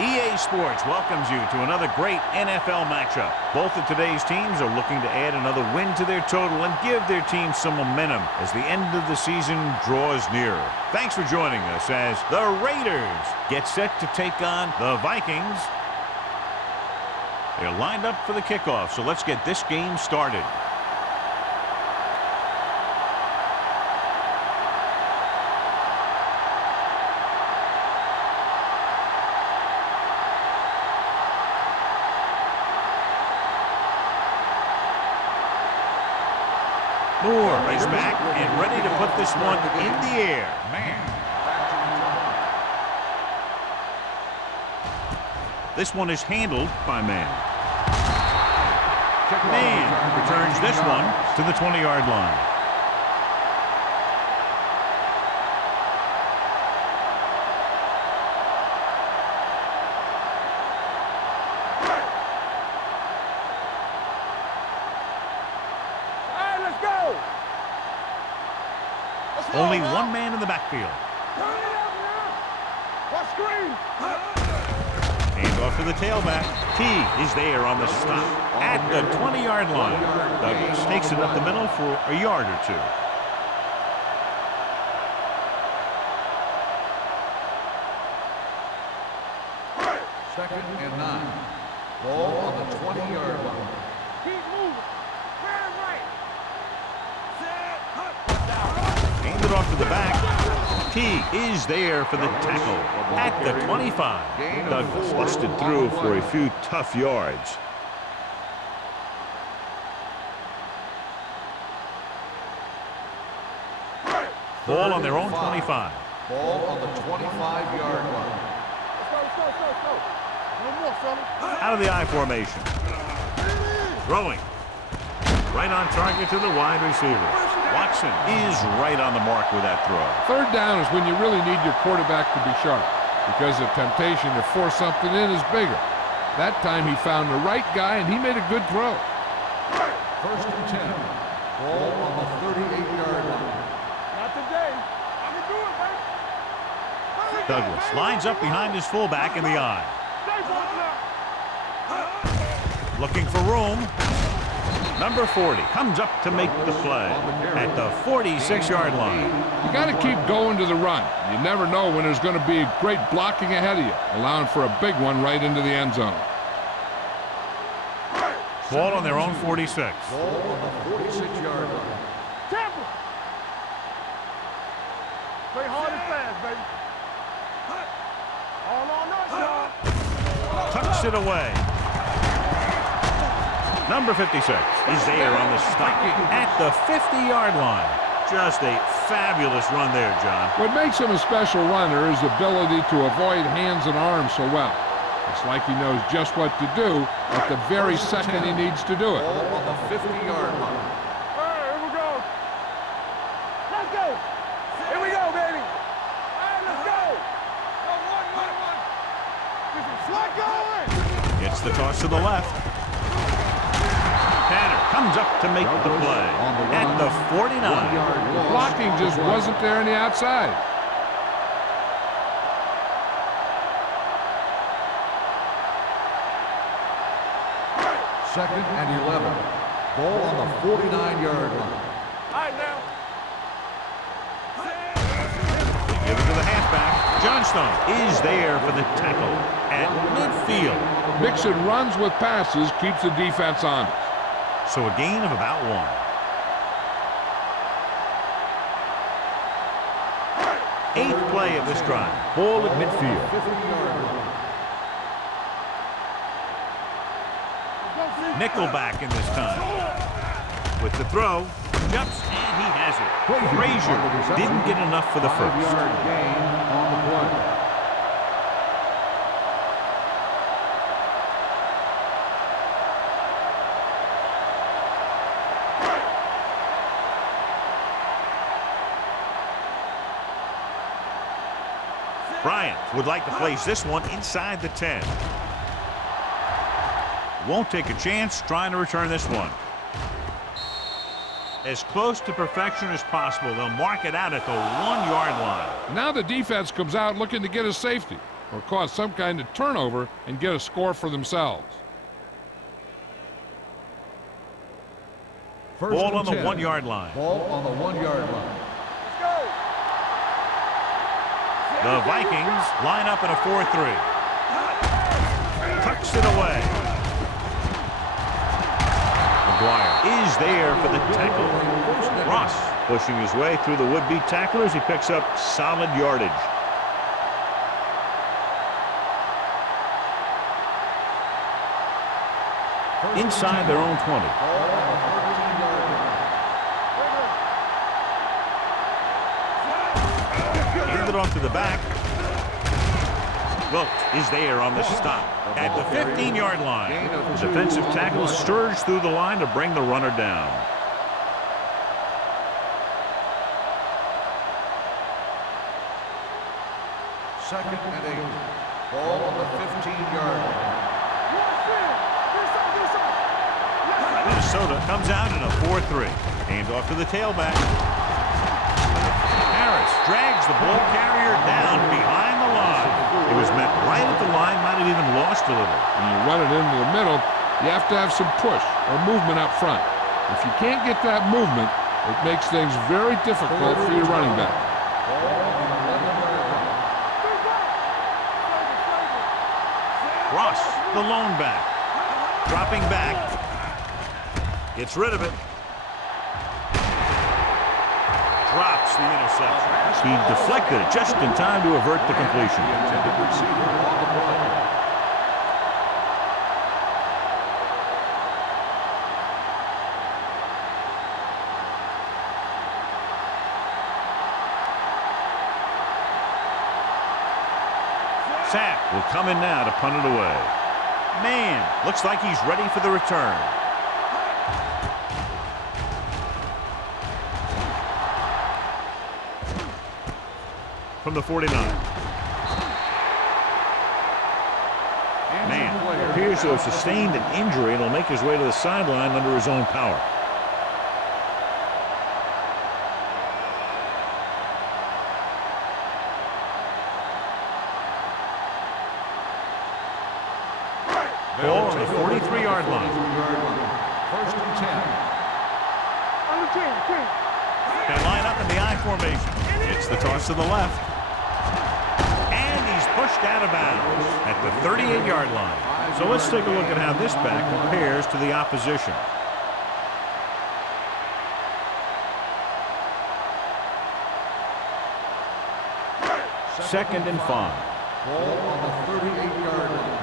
EA Sports welcomes you to another great NFL matchup. Both of today's teams are looking to add another win to their total and give their team some momentum as the end of the season draws nearer. Thanks for joining us as the Raiders get set to take on the Vikings. They're lined up for the kickoff, so let's get this game started. Moore is back and ready to put this one in the air. This one is handled by Man. Man returns this one to the 20-yard line. Only one man in the backfield. Hand off to the tailback. T is there on the stop at the 20-yard line. Douglas takes it up the middle for a yard or two. Second and 9. Ball on the 20-yard line. Keep moving. Hand it off to the back. T is there for the tackle at the 25. Douglas busted through for a few tough yards. Ball on their own 25. Ball on the 25-yard line. Out of the I formation. Throwing. Right on target to the wide receiver. Watson is right on the mark with that throw. Third down is when you really need your quarterback to be sharp because the temptation to force something in is bigger. That time he found the right guy and he made a good throw. First and 10. Ball on the 38-yard line. Not today. I can do it, man. Douglas lines up behind his fullback in the I. Looking for room. Number 40 comes up to make the play at the 46-yard line. You got to keep going to the run. You never know when there's going to be great blocking ahead of you, allowing for a big one right into the end zone. Ball on their own 46. Ball on the 46-yard line. Tampa. Play hard and fast, baby. All on us, y'all. Tucks it away. Number 56 is there on the stop at the 50-yard line. Just a fabulous run there, John. What makes him a special runner is the ability to avoid hands and arms so well. It's like he knows just what to do at the very second he needs to do it. Ball on the 50-yard line. All right, here we go. Let's go. Here we go, baby. All right, let's go. One. Get some slack going. Gets the toss to the left. Tanner comes up to make the play at the 49. The blocking just wasn't there on the outside. Second and 11. Ball on the 49-yard line. All right, now. They give it to the halfback. Johnstone is there for the tackle at midfield. Mixing runs with passes keeps the defense honest. So a gain of about 1. Eighth play of this drive. Ball at midfield. 50-yard line. Nickelback in this time. With the throw, jumps, and he has it. Frazier didn't get enough for the first. 5-yard gain on the play. Bryant would like to place this one inside the 10. Won't take a chance trying to return this one. As close to perfection as possible. They'll mark it out at the 1-yard line. Now the defense comes out looking to get a safety. or cause some kind of turnover and get a score for themselves. Ball on the 1 yard line. Ball on the 1 yard line. Let's go. The Vikings line up in a 4-3. Tucks it away. McGuire is there for the tackle. Ross pushing his way through the would-be tacklers. He picks up solid yardage. Inside their own 20. Handed off to the back. Wilt is there on the stop at the 15-yard line. The defensive tackle surged through the line to bring the runner down. Second and 8. Ball on the 15-yard line. Minnesota comes out in a 4-3. Hand off to the tailback. Harris drags the ball carrier down behind the line. It was met right at the line, might have even lost a little. When you run it into the middle, you have to have some push or movement up front. If you can't get that movement, it makes things very difficult for your running back. Ross, the lone back. Dropping back. Gets rid of it. Drops the interception. He deflected it just in time to avert the completion. Sack will come in now to punt it away. Man, looks like he's ready for the return. From the 49. Man appears to have sustained an injury and will make his way to the sideline under his own power. Ball on the 43-yard line. First and 10. On the 10. They line up in the I formation. It's the toss to the left. And he's pushed out of bounds at the 38-yard line. So let's take a look at how this back compares to the opposition. Second and 5. Ball on the 38-yard line.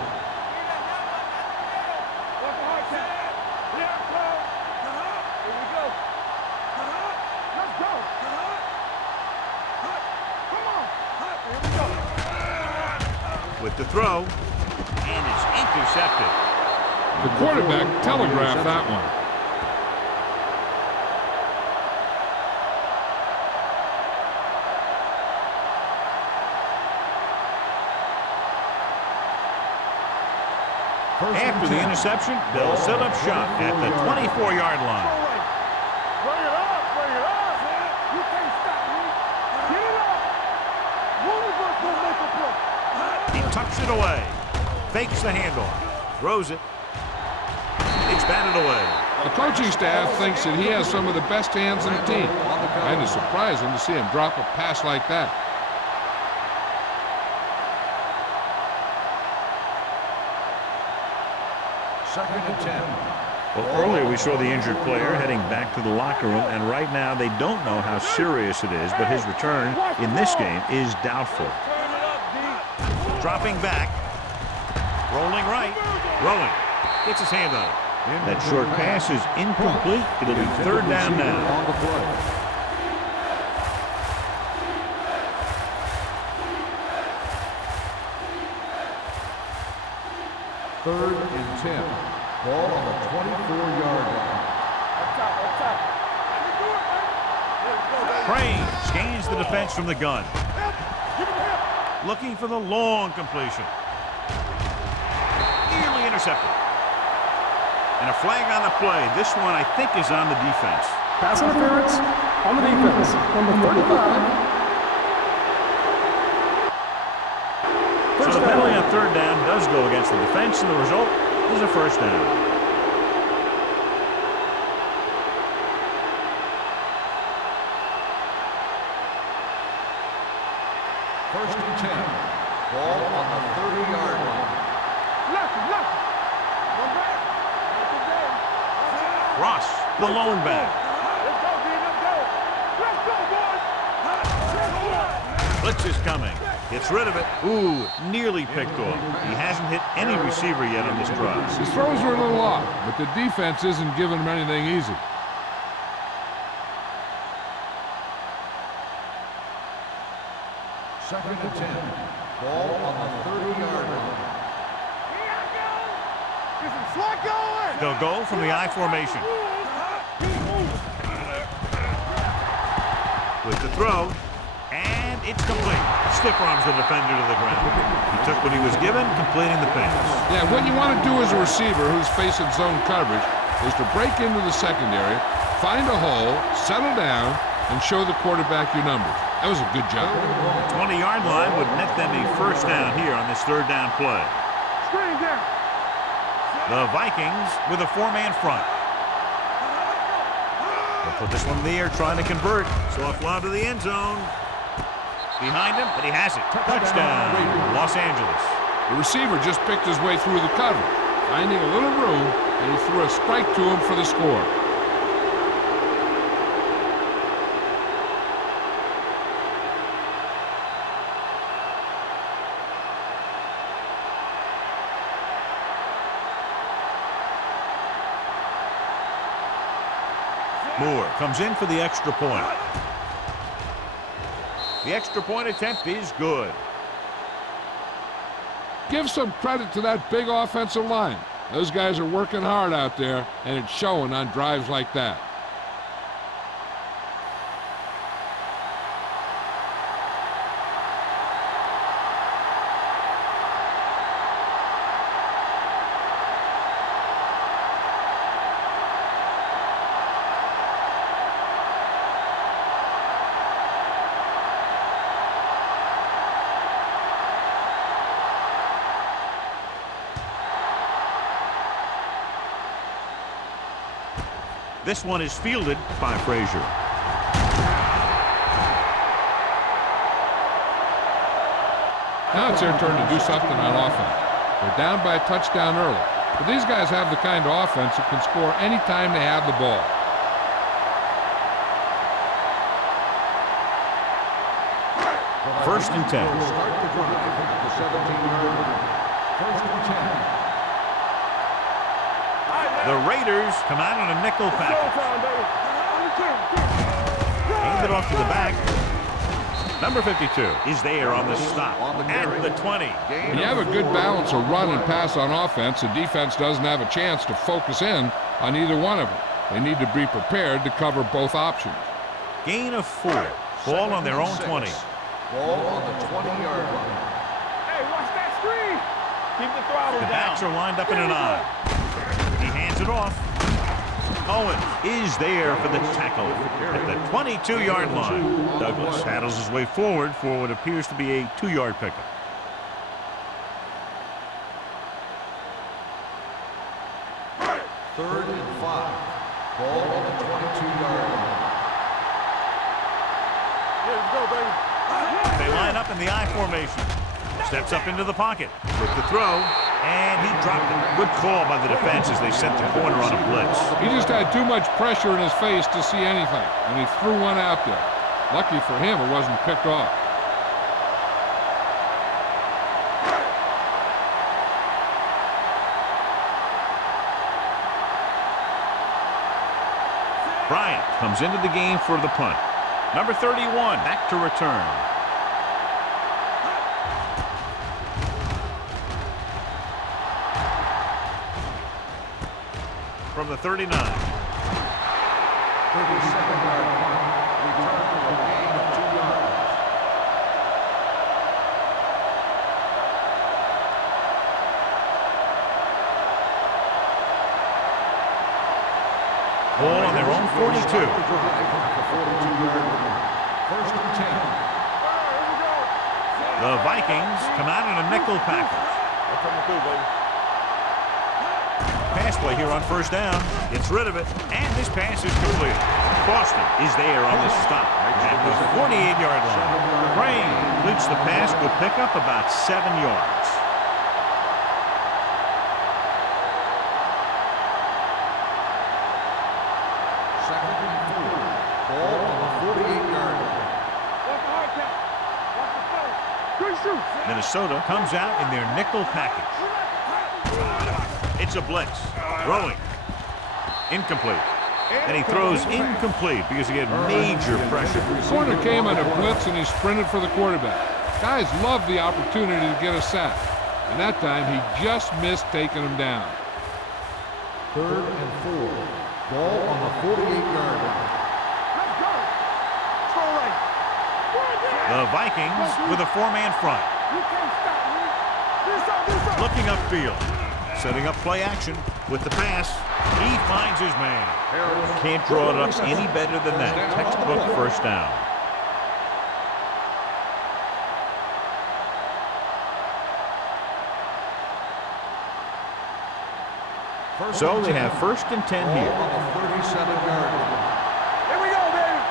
With the throw, and it's intercepted. The quarterback telegraphed that one. After the interception, they'll set up shop at the 24-yard line. Bring it up. You can't stop me. Get it up. One of us will make a play. He tucks it away, fakes the handoff, throws it. It's batted away. The coaching staff thinks that he has some of the best hands in the team. And it's surprising to see him drop a pass like that. Second and 10. Well, earlier we saw the injured player heading back to the locker room, and right now they don't know how serious it is, but his return in this game is doubtful. Dropping back, rolling right, throwing, gets his hand on it. That short pass is incomplete. It'll be third down now. On the play. Third and 10. Ball on the 24-yard line. Up top. Crane scans the defense from the gun. Looking for the long completion. Nearly intercepted. And a flag on the play. This one, I think, is on the defense. Pass interference on the defense. Number 35. So So the penalty on third down does go against the defense, and the result is a first down. First and 10. Ball on the 30-yard line. Ross, the lone back. Blitz is coming. Gets rid of it. Ooh, nearly picked off. He hasn't hit any receiver yet on this drive. His throws are a little off, but the defense isn't giving him anything easy. Second and 10. Ball on the 30-yard line. They'll go from the I formation. With the throw, and it's complete. Stiff arms the defender to the ground. He took what he was given, completing the pass. Yeah, what you want to do as a receiver who's facing zone coverage is to break into the secondary, find a hole, settle down, and show the quarterback your numbers. That was a good job. The 20-yard line would net them a first down here on this third down play. Screen down. The Vikings with a four-man front. They'll put this one in the air, trying to convert. Soft lob to the end zone. Behind him, but he has it. Touchdown, Los Angeles. The receiver just picked his way through the cover, finding a little room, and he threw a strike to him for the score. Moore comes in for the extra point. The extra point attempt is good. Give some credit to that big offensive line. Those guys are working hard out there, and it's showing on drives like that. This one is fielded by Frazier. Now it's their turn to do something on offense. They're down by a touchdown early, but these guys have the kind of offense that can score anytime they have the ball. First and 10. Start the drive at the 17-yard line. First and 10. The Raiders come out on a nickel package. Hand it off to the back. Number 52 is there on the stop at the 20. When you have a good balance of run and pass on offense, the defense doesn't have a chance to focus in on either one of them. They need to be prepared to cover both options. Gain of 4. Ball on their own 20. Ball on the 20-yard line. Hey, watch that screen. Keep the throttle The down. backs are lined up in an I. He hands it off. Owen is there for the tackle at the 22-yard line. Douglas paddles his way forward for what appears to be a 2-yard pickup. Third and 5. Ball on the 22-yard line. Let's go, baby. They line up in the I formation. Steps up into the pocket with the throw, and he dropped it. Good call by the defense as they sent the corner on a blitz. He just had too much pressure in his face to see anything, and he threw one out there. Lucky for him, it wasn't picked off. Bryant comes into the game for the punt. Number 31 back to return. From the 39. 37-yard punt. Return for a gain of 2 yards. Ball on their own 42. Start the drive at the 42-yard line. First and 10. The The Vikings come out in a nickel package. Coming through, baby. Pass play here on first down. Gets rid of it, and this pass is completed. Boston is there on the stop at the 48-yard line. Crane completes the pass, will pick up about 7 yards. Second and 4. Ball on the 48-yard line. Watch the hard count. Watch the play. Good shoot. Minnesota comes out in their nickel package. It's a blitz. Throwing. Incomplete. And he throws incomplete because he had major pressure. The corner came on a blitz and he sprinted for the quarterback. Guys love the opportunity to get a sack. And that time he just missed taking him down. Third and 4. Ball on the 48-yard line. Let's go. Throw right. The Vikings with a 4-man front. You can't stop me. This up. Looking upfield. Setting up play action with the pass. He finds his man. Can't draw it up any better than that. Textbook first down. So they have first and 10 Ball here. on the 37-yard line. Here we go, baby.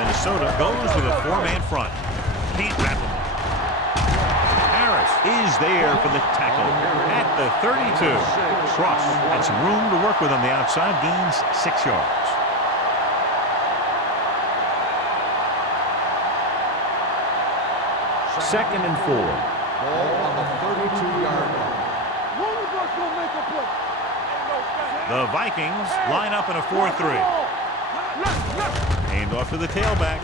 Minnesota goes with a 4-man front. Can't wrap him. Harris is there for the tackle at the 32. Cross had some room to work with on the outside, gains 6 yards. Second and 4. Ball on the 32-yard line. One of us gonna make a play. The Vikings line up in a 4-3. Hand off to the tailback.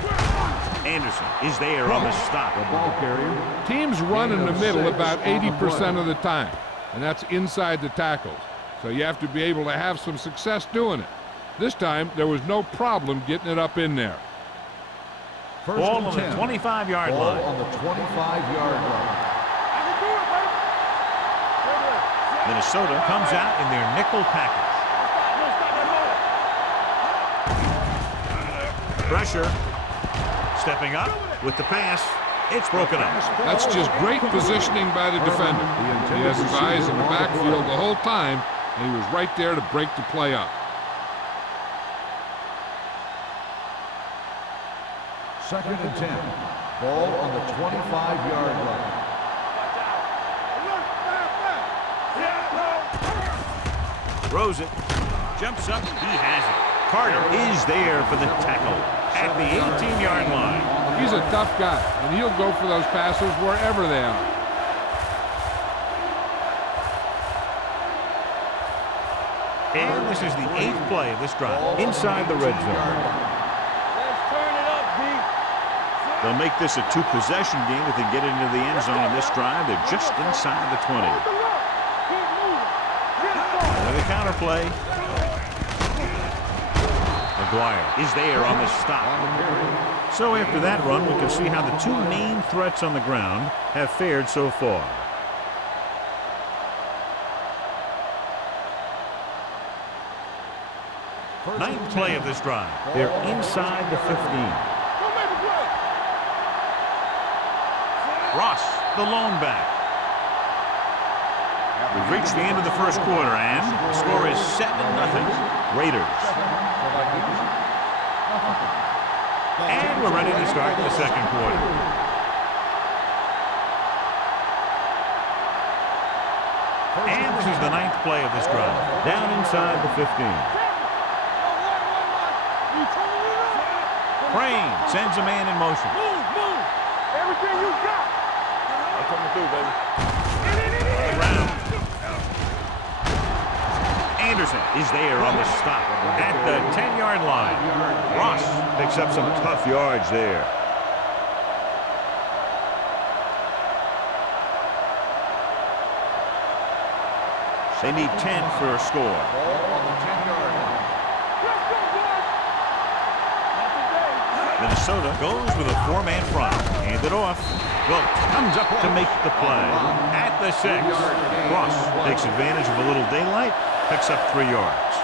Anderson is there on the stop. The ball carrier. Teams run in the middle about 80% of the time, and that's inside the tackles. So you have to be able to have some success doing it. This time, there was no problem getting it up in there. First Ball and on the 10. 25-yard Ball line. on the 25-yard line. I can do it, baby. Minnesota comes out in their nickel package. Pressure. Stepping up with the pass. It's broken up. That's just great positioning by the defender. He has his eyes in the backfield the whole time, and he was right there to break the play up. Second and 10. Ball on the 25-yard line. Throws it. Jumps up. He has it. Carter is there for the tackle at the 18-yard line. He's a tough guy, and he'll go for those passes wherever they are. And this is the 8th play of this drive. Inside the red zone. Let's turn it up, B. They'll make this a 2-possession game if they get into the end zone on this drive. They're just inside the 20. Keep moving. Get going. Another counter play. McGuire is there on the stop. So after that run, we can see how the two main threats on the ground have fared so far. Ninth play of this drive. They're inside the 15. Go make a play. Ross, the lone back. We've reached the end of the first quarter, and the score is 7-0. Raiders. And we're ready to start the second quarter. And this is the 9th play of this drive. Down inside the 15. Crane sends a man in motion. Move. Everything you got. I'm coming through, baby. Around. Anderson is there on the stop at the 10-yard line. Ross picks up some tough yards there. They need 10 for a score. Ball on the 10-yard line. Let's go, boys. Not today. Minnesota goes with a 4-man front. Handed off. Wilt comes up to make the play. At the 6. Ross takes advantage of a little daylight. Picks up 3 yards.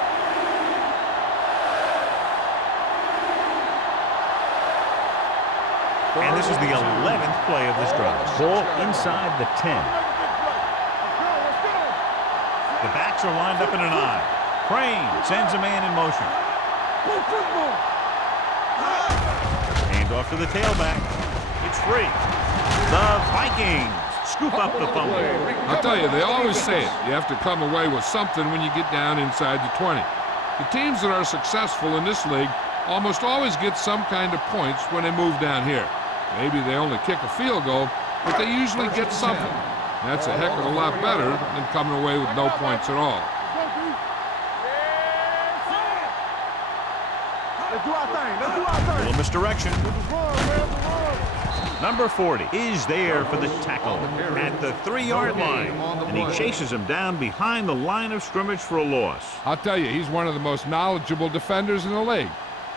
And this is the 11th play of this drive. Ball inside the 10. The backs are lined up in an I. Crane sends a man in motion. Hand off to the tailback. It's free. The Vikings scoop up the fumble. I'll tell you, they always say it. You have to come away with something when you get down inside the 20. The teams that are successful in this league almost always get some kind of points when they move down here. Maybe they only kick a field goal, but they usually get something. That's a heck of a lot better than coming away with no points at all. Let's do our thing. Let's do our thing. Little misdirection. Number 40 is there for the tackle at the 3-yard line, and he chases him down behind the line of scrimmage for a loss. I'll tell you, he's one of the most knowledgeable defenders in the league.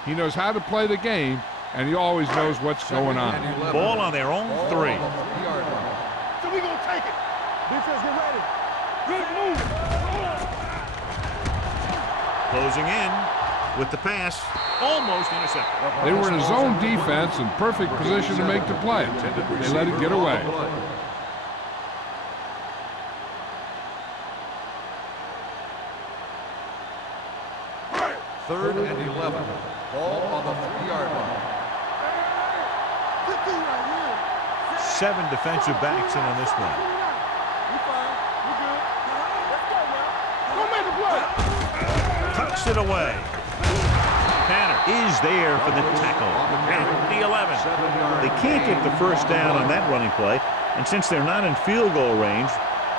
He knows how to play the game, and he always knows what's going on. Ball on their own 3. So we gonna take it. Defense, get ready. Good move. Closing in with the pass, almost intercepted. They were in a zone defense in perfect position to make the play. They let it get away. Third and 11. Ball on the 3-yard line. 7 defensive backs in on this one. We fine. We good. Let's go, man. Go make the play. Tucks it away. Tanner is there for the tackle at the 11. They can't get the first down on that running play, and since they're not in field goal range,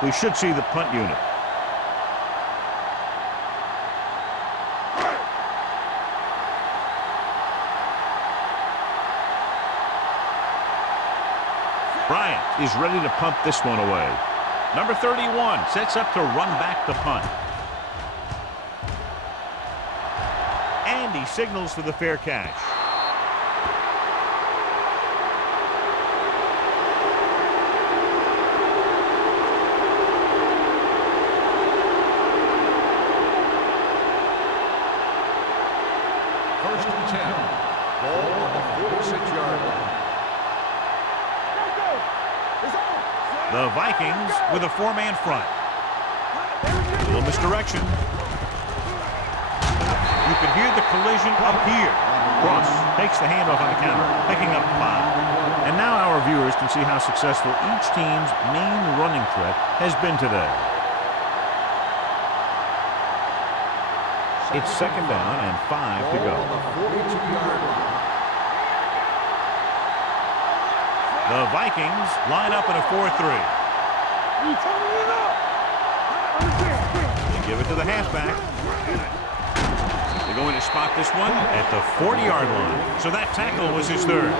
we should see the punt unit. Bryant is ready to punt this one away. Number 31 sets up to run back the punt. And he signals for the fair catch. First and 10. Ball on the 46-yard line. The Vikings with a 4-man front. A little misdirection. You can hear the collision up here. Ross takes the handoff on the counter, picking up 5. And now our viewers can see how successful each team's main running threat has been today. It's 2nd down and 5 to go. The Vikings line up in a 4-3. They give it to the halfback. They're going to spot this one at the 40-yard line. So that tackle was his 3rd.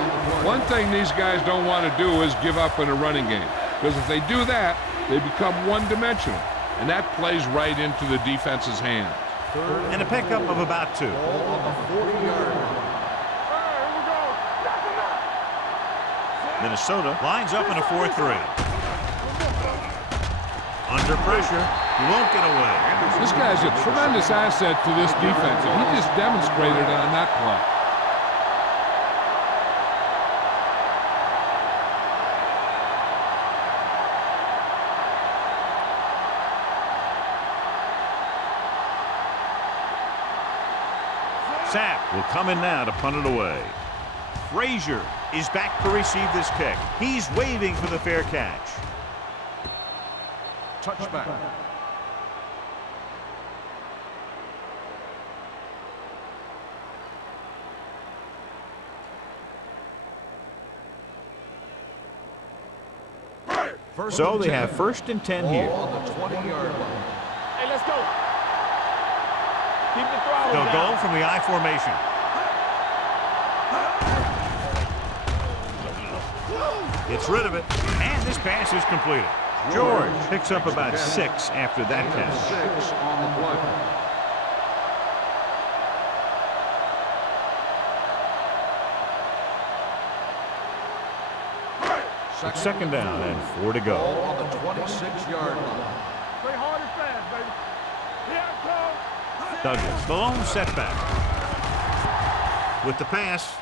One thing these guys don't want to do is give up in a running game, because if they do that, they become one-dimensional, and that plays right into the defense's hands. And a pickup of about 2. On the 40-yard line. Minnesota lines up in a 4-3. Under pressure, he won't get away. This guy's a tremendous asset to this defense, and he just demonstrated it on that play. Sapp will come in now to punt it away. Frazier is back to receive this kick. He's waving for the fair catch. Touchback. So they have 1st and 10 here. On the 20-yard line. Hey, let's go. Keep the throttle They'll down. go from the I formation. Gets rid of it, and this pass is completed. George picks up about 6 after that catch. 6 on the play. It's 2nd down and 4 to go. Ball on the 26-yard line. Play hard and fast, baby. Here it comes. Douglas, the lone setback. With the pass.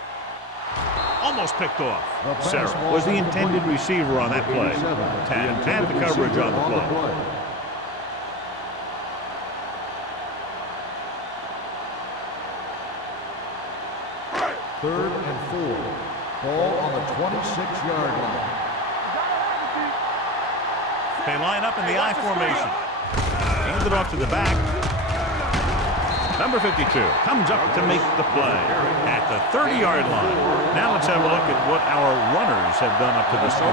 Almost picked off. Sarah was the intended receiver on that play. Tad had the coverage on the play. Third and 4. Ball on the 26-yard line. They line up in the I formation. Hand it off to the back. Number 52 comes up to make the play at the 30-yard line. Now let's have a look at what our runners have done up to this point.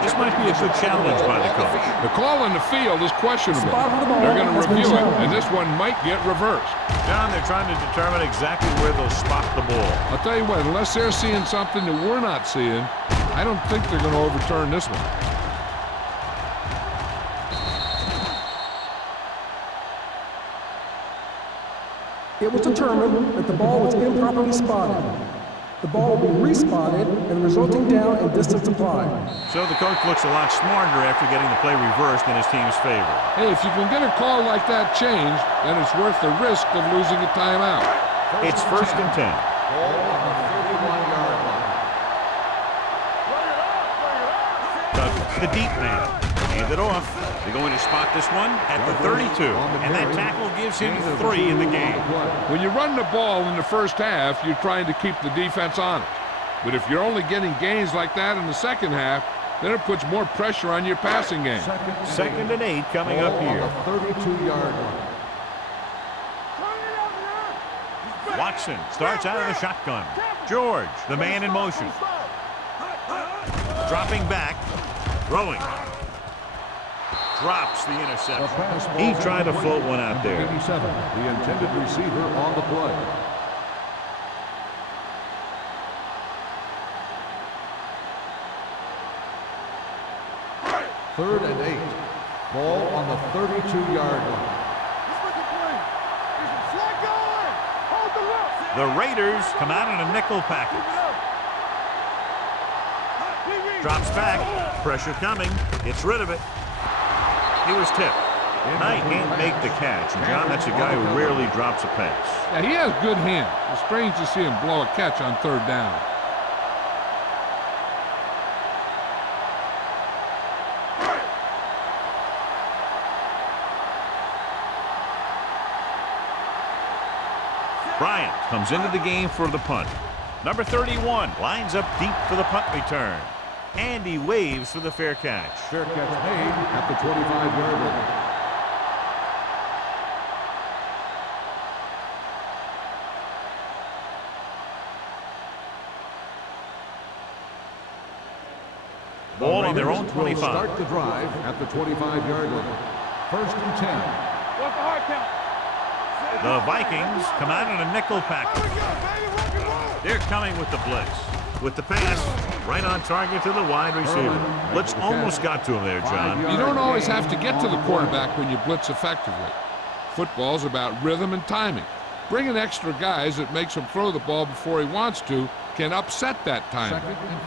This might be a good challenge by the coach. The call on the field is questionable. They're going to review it, and this one might get reversed. John, they're trying to determine exactly where they'll spot the ball. I'll tell you what, unless they're seeing something that we're not seeing, I don't think they're going to overturn this one. It was determined that the ball was improperly spotted. The ball will be respotted and resulting down and distance applied. So the coach looks a lot smarter after getting the play reversed in his team's favor. Hey, if you can get a call like that changed, then it's worth the risk of losing a timeout. It's first and 10. Ball on the 31-yard line. The deep man. Hand it off. They're going to spot this one at the 32. And that tackle gives him 3 in the game. When you run the ball in the first half, you're trying to keep the defense honest. But if you're only getting gains like that in the second half, then it puts more pressure on your passing game. Second and 8 coming up here. On the 32-yard line. Watson starts out of the shotgun. George, the man in motion. Dropping back. Throwing. Drops the interception. He tried to float one out there. 87, the intended receiver on the play. Third and 8. Ball on the 32-yard line. The Raiders come out in a nickel package. Drops back. Pressure coming. Gets rid of it. He was tipped. Knight can't make the catch. And John, that's a guy who rarely drops a pass. Yeah, he has good hands. It's strange to see him blow a catch on third down. Bryant comes into the game for the punt. Number 31 lines up deep for the punt return. And he waves for the fair catch. Fair catch made at the 25-yard line. Ball on their own 25. Start the drive at the 25-yard line. First and 10. What's the hard count? The Vikings come out in a nickel package. They're coming with the blitz. With the pass, right on target to the wide receiver. Blitz almost got to him there, John. You don't always have to get to the quarterback when you blitz effectively. Football's about rhythm and timing. Bringing extra guys that makes him throw the ball before he wants to can upset that timing. Second and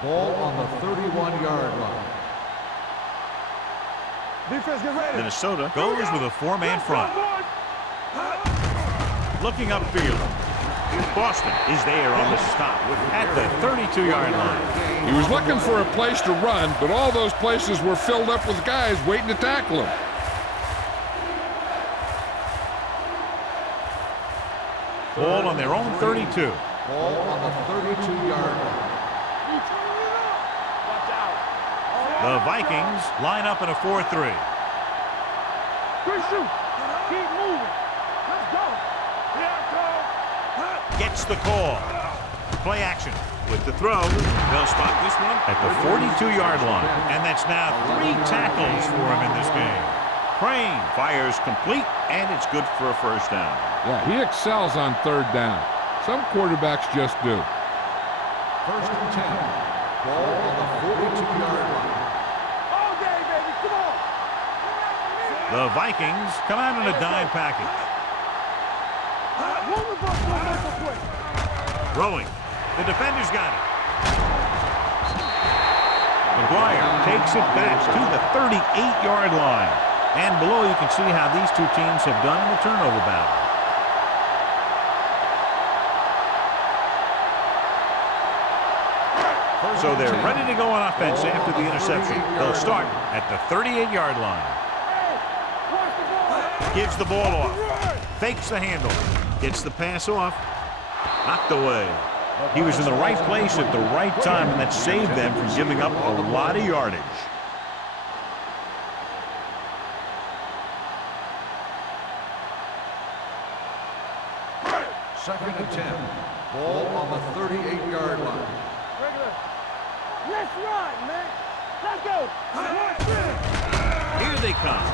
4. Ball on the 31-yard line. Defense, get ready. Minnesota goes with a 4-man front. Looking upfield. Boston is there on the stop at the 32-yard line. He was looking for a place to run, but all those places were filled up with guys waiting to tackle him. Ball on their own 32. Ball on the 32-yard line. The Vikings line up in a 4-3. Good shoot. Keep moving. Let's go. Gets the call. Play action with the throw. They'll spot this one at the 42-yard line. And that's now 3 tackles for him in this game. Crane fires complete, and it's good for a first down. Yeah, he excels on third down. Some quarterbacks just do. First and 10. Ball on the 42-yard line. All day, baby. Come on. The Vikings come out in a dime package. Throwing. The defender's got it. McGuire takes it back to the 38-yard line. And below you can see how these two teams have done in the turnover battle. So they're ready to go on offense after the interception. They'll start at the 38-yard line. Gives the ball off. Fakes the handle. Gets the pass off. Knocked away. He was in the right place at the right time, and that saved them from giving up a lot of yardage. Second and 10. Ball on the 38-yard line. Let's run, man. Let's go. Here they come.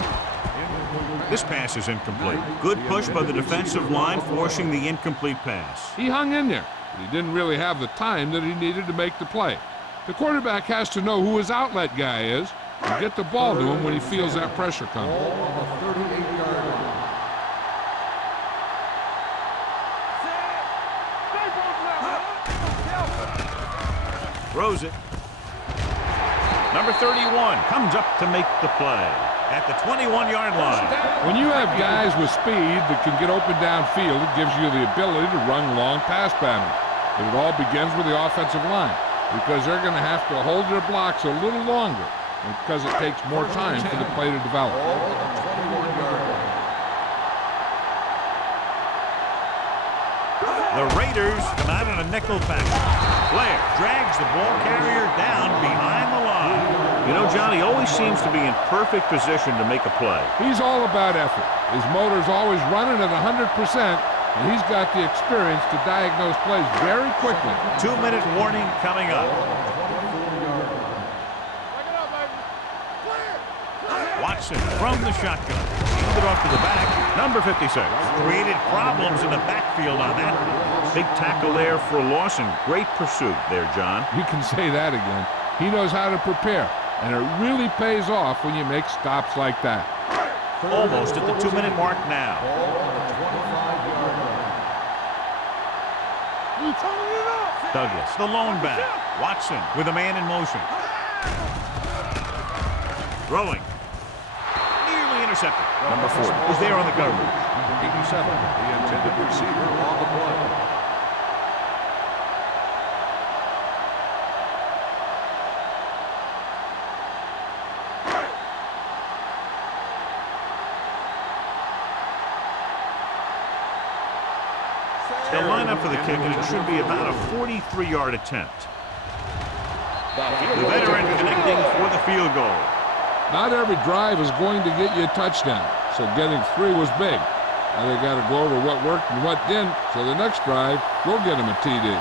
This pass is incomplete. Good push by the defensive line, forcing the incomplete pass. He hung in there, but he didn't really have the time that he needed to make the play. The quarterback has to know who his outlet guy is and get the ball to him when he feels that pressure coming. Ball on the 38-yard line. Throws it. Number 31 comes up to make the play at the 21-yard line. When you have guys with speed that can get open downfield, it gives you the ability to run long pass patterns. But it all begins with the offensive line because they're going to have to hold their blocks a little longer and because it takes more time for the play to develop. Ball on the 21-yard line. The Raiders come out in a nickel package. Blair drags the ball carrier down behind the line. You know, John, he always seems to be in perfect position to make a play. He's all about effort. His motor's always running at 100%, and he's got the experience to diagnose plays very quickly. 2-minute warning coming up. Watson from the shotgun. Handed it off to the back. Number 56. Created problems in the backfield on that. Big tackle there for a loss and great pursuit there, John. You can say that again. He knows how to prepare, and it really pays off when you make stops like that. Almost at the 2-minute mark now. Ball on the 25-yard line. Douglas, the lone back. Watson with a man in motion. Throwing. Nearly intercepted. Number 4 was there on the coverage. 87, the intended receiver on the play. They'll line up for the kick, and it should be about a 43-yard attempt. The veteran connecting for the field goal. Not every drive is going to get you a touchdown, so getting 3 was big. Now they got to go over what worked and what didn't, so the next drive will get him a TD.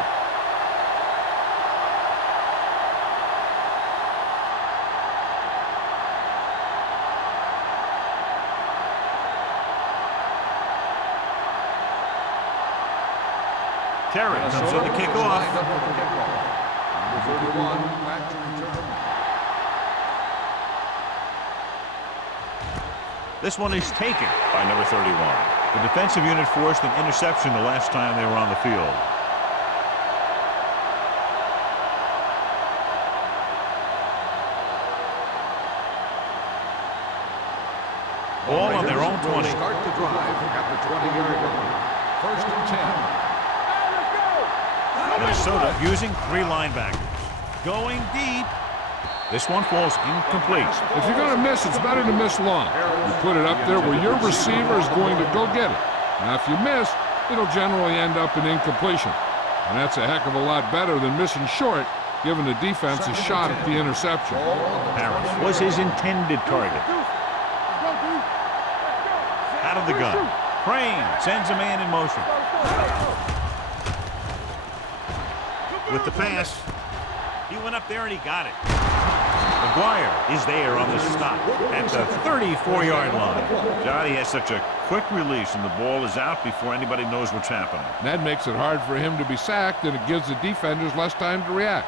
Terry comes in to kick off. Number 31, back to return. This one is taken by number 31. The defensive unit forced an interception the last time they were on the field. Ball on their own 20. Start the drive at the 20-yard line. First and 10. Minnesota using 3 linebackers. Going deep. This one falls incomplete. If you're going to miss, it's better to miss long. You put it up there where your receiver is going to go get it. Now, if you miss, it'll generally end up in incompletion. And that's a heck of a lot better than missing short, giving the defense a shot at the interception. Harris was his intended target. Out of the gun. Crane sends a man in motion. With the pass, he went up there and he got it. McGuire is there on the stop at the 34-yard line. Johnny has such a quick release and the ball is out before anybody knows what's happening. That makes it hard for him to be sacked, and it gives the defenders less time to react.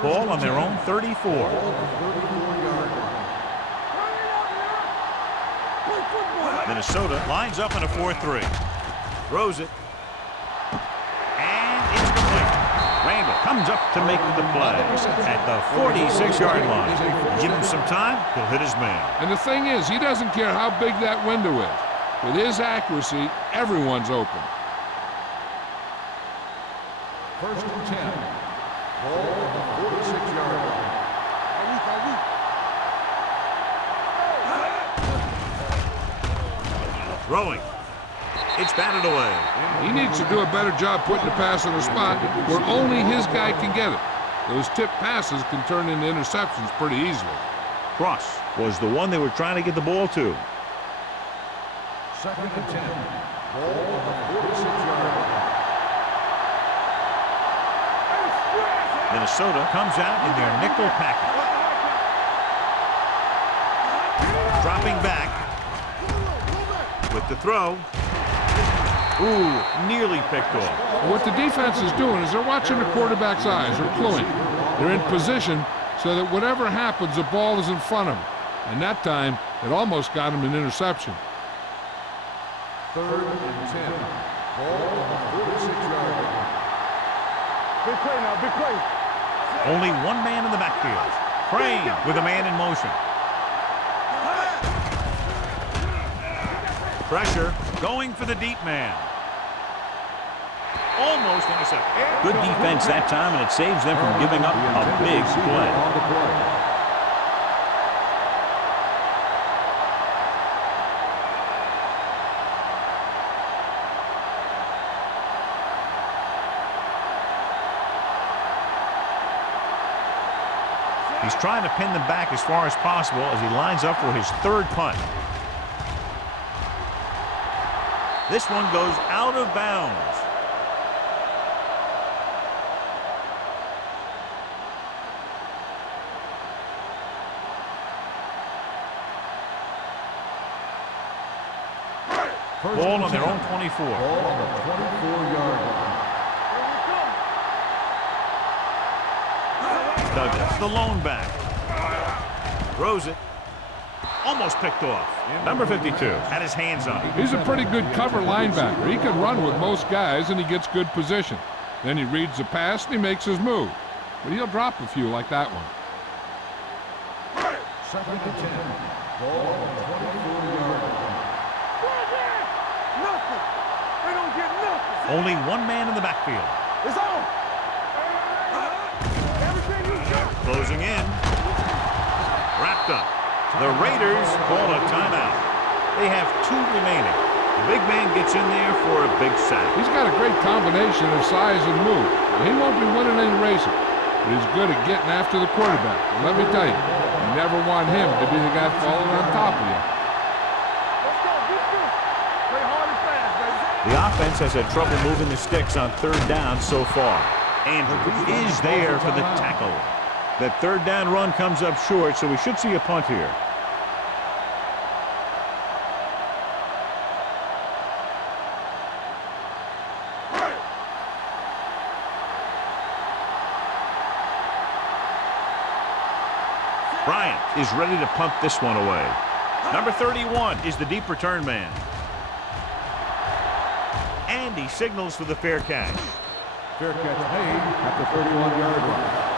Ball on their own 34. Minnesota lines up in a 4-3. Throws it. And it's complete. Randall comes up to make the play at the 46-yard line. Give him some time, he'll hit his man. And the thing is, he doesn't care how big that window is. With his accuracy, everyone's open. First and 10. Ball on the 46-yard line. Throwing. It's batted away. He needs to do a better job putting the pass in a spot where only his guy can get it. Those tip passes can turn into interceptions pretty easily. Cross was the one they were trying to get the ball to. 2nd and 10. Ball on the 46-yard line. Minnesota comes out in their nickel package. Dropping back with the throw. Ooh, nearly picked off. What the defense is doing is they're watching the quarterback's eyes. They're cluing. They're in position so that whatever happens, the ball is in front of them. And that time, it almost got him an interception. 3rd and 10. Ball on the 46-yard line. Big play now, big play. Only one man in the backfield. Crane with a man in motion. Pressure going for the deep man. Almost intercepted. Good defense that time, and it saves them from giving up a big play. On the play. He's trying to pin them back as far as possible as he lines up for his 3rd punt. This one goes out of bounds. Ball on their own 24. Ball on the 24-yard line. Douglas, the lone back. Throws it. Almost picked off. Number 52 had his hands on it. He's a pretty good cover linebacker. He can run with most guys, and he gets good position. Then he reads the pass, and he makes his move. But he'll drop a few like that one. 2nd and 10. Ball on the 24-yard line. Nothing. They don't get nothing. Only one man in the backfield. It's on. Everything you got. Closing in. Wrapped up. The Raiders call a timeout. They have 2 remaining. The big man gets in there for a big sack. He's got a great combination of size and move. He won't be winning any races, but he's good at getting after the quarterback. And let me tell you, you never want him to be the guy falling on top of you. Let's go. Get this. Play hard and fast, baby. The offense has had trouble moving the sticks on 3rd down so far. Andrews is there for the tackle. That 3rd down run comes up short, so we should see a punt here. Bryant is ready to punt this one away. Number 31 is the deep return man. And he signals for the fair catch. Fair catch made at the 31-yard line.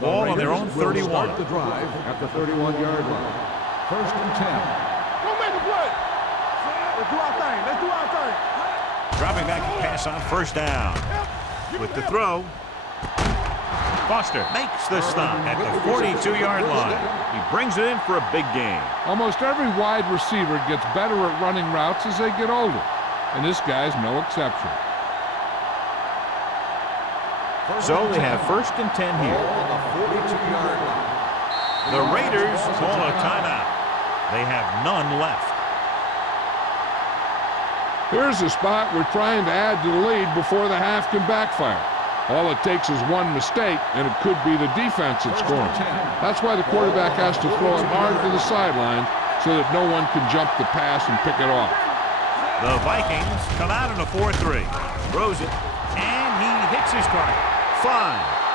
Ball on their own 31. Start the drive at the 31-yard line. 1st and 10. Go make a play. Let's do our thing. Let's do our thing. Dropping back to pass on 1st down. With the throw. Foster makes the stop at the 42-yard line. He brings it in for a big gain. Almost every wide receiver gets better at running routes as they get older, and this guy's no exception. So they have 1st and 10 here. On the 42-yard line. The Raiders call a timeout. They have none left. Here's a spot we're trying to add to the lead before the half can backfire. All it takes is one mistake, and it could be the defense that's scoring. That's why the quarterback has to throw it hard to the sideline so that no one can jump the pass and pick it off. The Vikings come out in a 4-3. Throws it, and he hits his target. 5.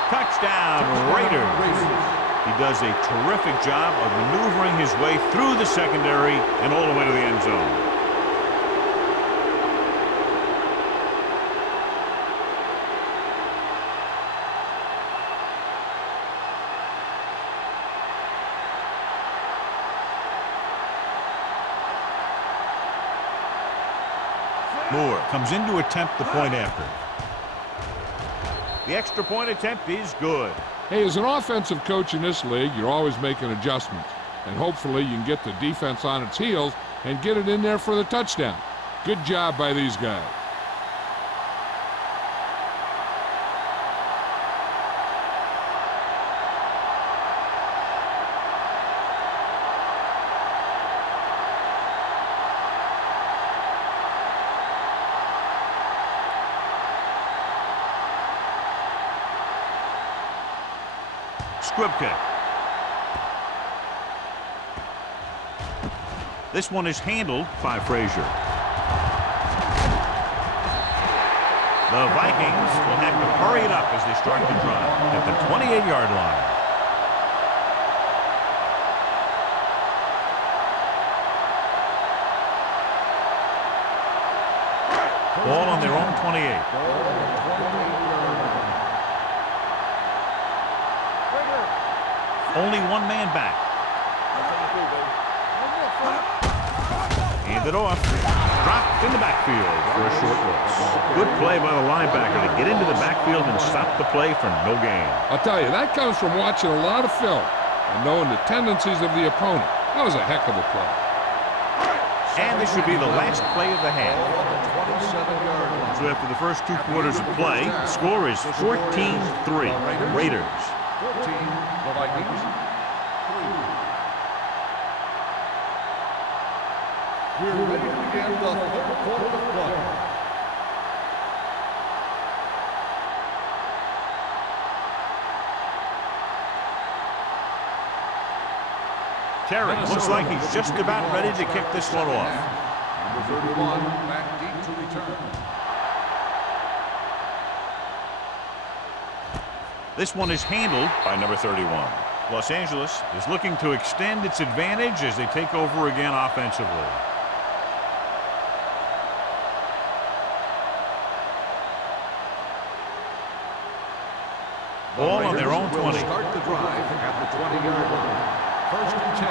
Touchdown, Raiders. He does a terrific job of maneuvering his way through the secondary and all the way to the end zone. Moore comes in to attempt the point after. The extra point attempt is good. Hey, as an offensive coach in this league, you're always making adjustments. And hopefully you can get the defense on its heels and get it in there for the touchdown. Good job by these guys. Squib kick. This one is handled by Frazier. The Vikings will have to hurry it up as they start to drive at the 28-yard line. Ball on their own 28. Only one man back. Hand it off. Dropped in the backfield for a short loss. Good play by the linebacker to get into the backfield and stop the play for no gain. I'll tell you, that comes from watching a lot of film and knowing the tendencies of the opponent. That was a heck of a play. And this should be the last play of the half. So after the first 2 quarters of play, the score is 14-3. Raiders. 14, the Vikings. 3. We're ready to begin the third quarter of play. Terry looks like he's just about ready to kick this one off. Number 31, back deep to return. This one is handled by number 31. Los Angeles is looking to extend its advantage as they take over again offensively. Ball on their own 20. Start the drive at the 20-yard line. 1st and 10.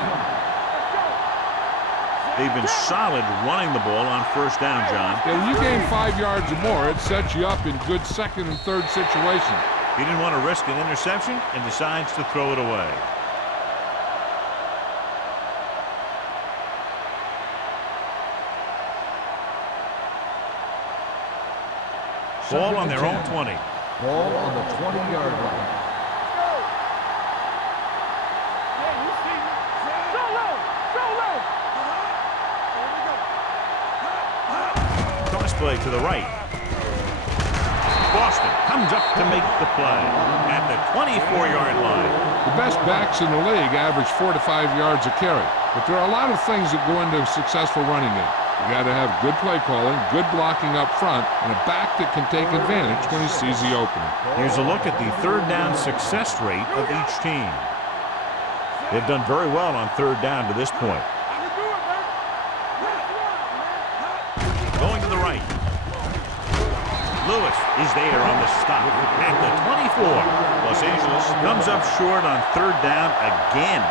They've been solid running the ball on first down, John. Yeah, when you gain 5 yards or more, it sets you up in good second and third situations. He didn't want to risk an interception and decides to throw it away. Ball on their own 20. Ball on the 20-yard line. Toss play to the right. Boston comes up to make the play at the 24-yard line. The best backs in the league average 4 to 5 yards a carry, but there are a lot of things that go into a successful running game. You got to have good play calling, good blocking up front, and a back that can take advantage when he sees the opening. Here's a look at the third down success rate of each team. They've done very well on third down to this point. Going to the right. Lewis is there on the stop at the 24. Los Angeles comes up short on third down again.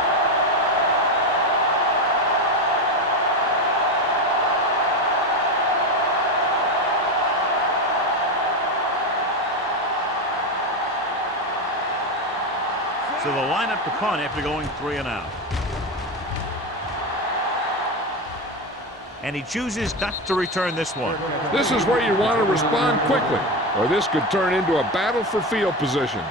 So they'll line up to punt after going 3 and out. And he chooses not to return this one. This is where you want to respond quickly, or this could turn into a battle for field position.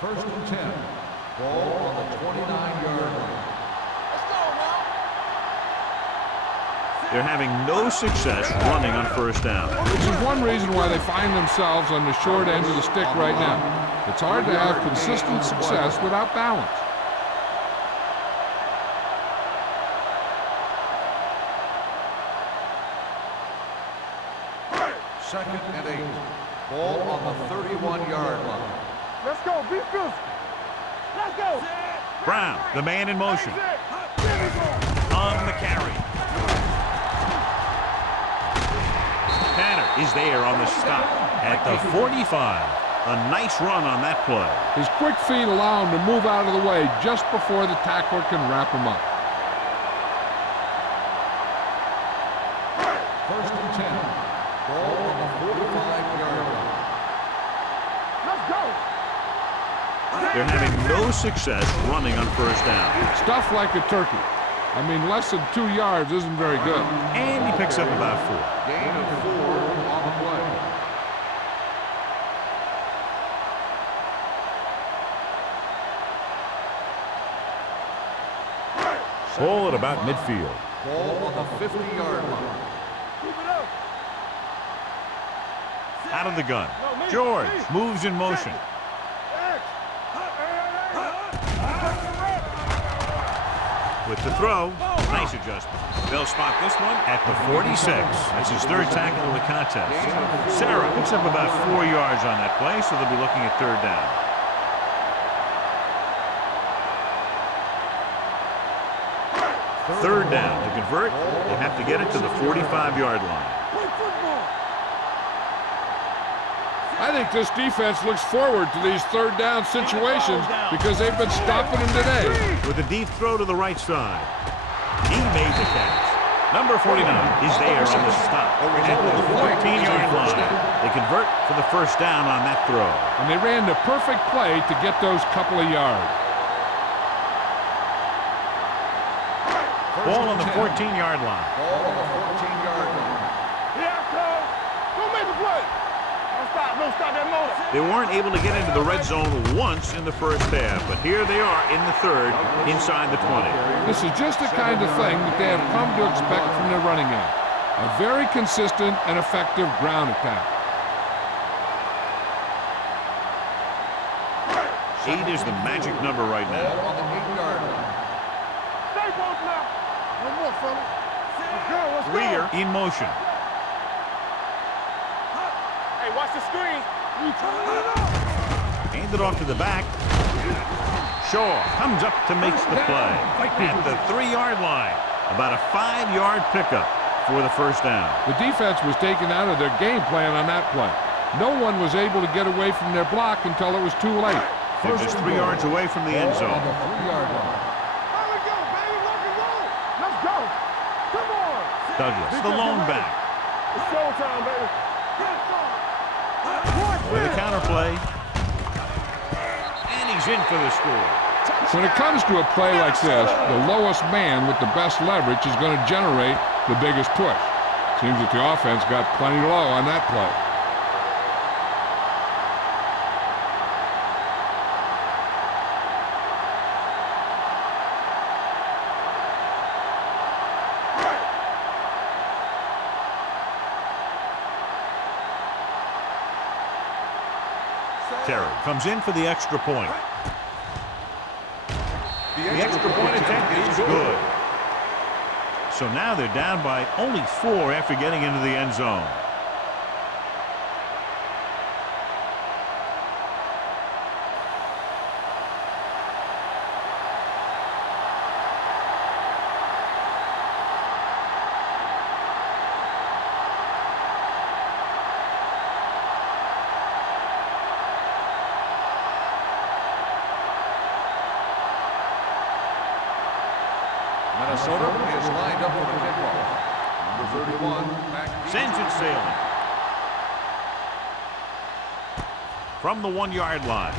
First and 10. Ball on the 29-yard line. They're having no success running on first down. Which is one reason why they find themselves on the short end of the stick right now. It's hard to have consistent success without balance. Second and 8. Ball on the 31-yard line. Let's go, be physical. Let's go. Brown, the man in motion. On the carry. Tanner is there on the stop at the 45. A nice run on that play. His quick feet allow him to move out of the way just before the tackler can wrap him up. First and 10. Ball on the 45-yard line. Let's go. They're having no success running on first down. Stuff like a turkey. I mean, less than 2 yards isn't very good. And he picks up about 4. Gain of 4 on the play. Ball at about midfield. Ball on the 50-yard line. Keep it up. Out of the gun. George moves in motion. With the throw, nice adjustment. They'll spot this one at the 46. That's his third tackle of the contest. Sarah picks up about 4 yards on that play, so they'll be looking at third down. Third down. To convert, they have to get it to the 45-yard line. I think this defense looks forward to these third down situations because they've been stopping them today. With a deep throw to the right side. He made the catch. Number 49 is there on the stop at the 14-yard line. They convert for the first down on that throw. And they ran the perfect play to get those couple of yards. Ball on the 14-yard line. Ball on the 14-yard line. Yeah, coach. Don't make the play. Don't stop that motor. They weren't able to get into the red zone once in the first half, but here they are in the third, inside the 20. This is just the kind of thing that they have come to expect from their running game. A very consistent and effective ground attack. 8 is the magic number right Ball now. on the 8-yard line. Stay close now. One more, fella. Let's go, let's go. Greer in motion. Hey, watch the screen. Hand it off to the back. Shaw comes up to make the play at the 3-yard line. About a 5-yard pickup for the first down. The defense was taken out of their game plan on that play. No one was able to get away from their block until it was too late. They're just 3 yards away from the end Ball zone. on the 3-yard line. There we go, baby. Rock and roll. Let's go. Come on. Douglas, the lone back. It's showtime, baby. With a counterplay. And he's in for the score. When it comes to a play like this, the lowest man with the best leverage is going to generate the biggest push. Seems that the offense got plenty low on that play. Terry comes in for the extra point. The extra point attempt is good. So now they're down by only 4 after getting into the end zone. Minnesota is lined up for the kickoff. Number 31, back. Sends it sailing. From the 1-yard line.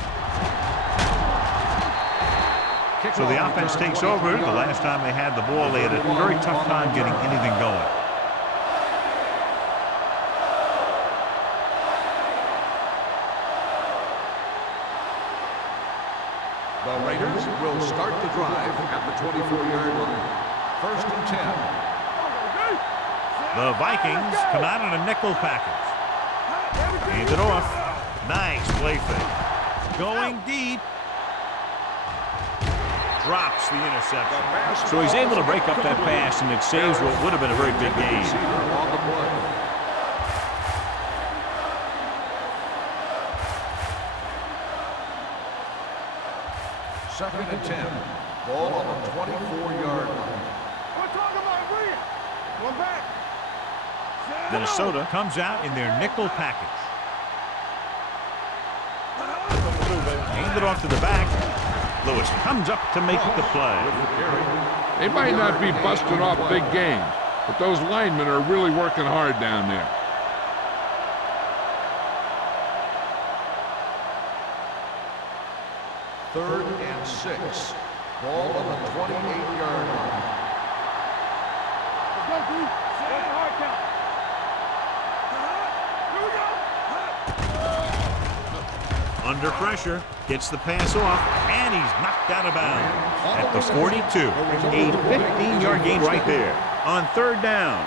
So the offense takes over. The last time they had the ball, they had a very tough time getting anything going. The Raiders will start the drive at the 24-yard line. First and 10. The Vikings come out in a nickel package. Hand it off. Nice play fake. Going deep. Drops the interception. So he's able to break up that pass, and it saves what would have been a very big gain. On the play. Second and 10. Ball on the 24-yard line. We're talking about Green. One back. Minnesota comes out in their nickel package. Hand it off to the back. Lewis comes up to make the play. They might not be busting off big games, but those linemen are really working hard down there. Third and 6. Ball on the 28-yard line. Let's go, D. That's a hard count. Here we go. Under pressure, gets the pass off, and he's knocked out of bounds at the 42. A 15-yard gain right there on third down.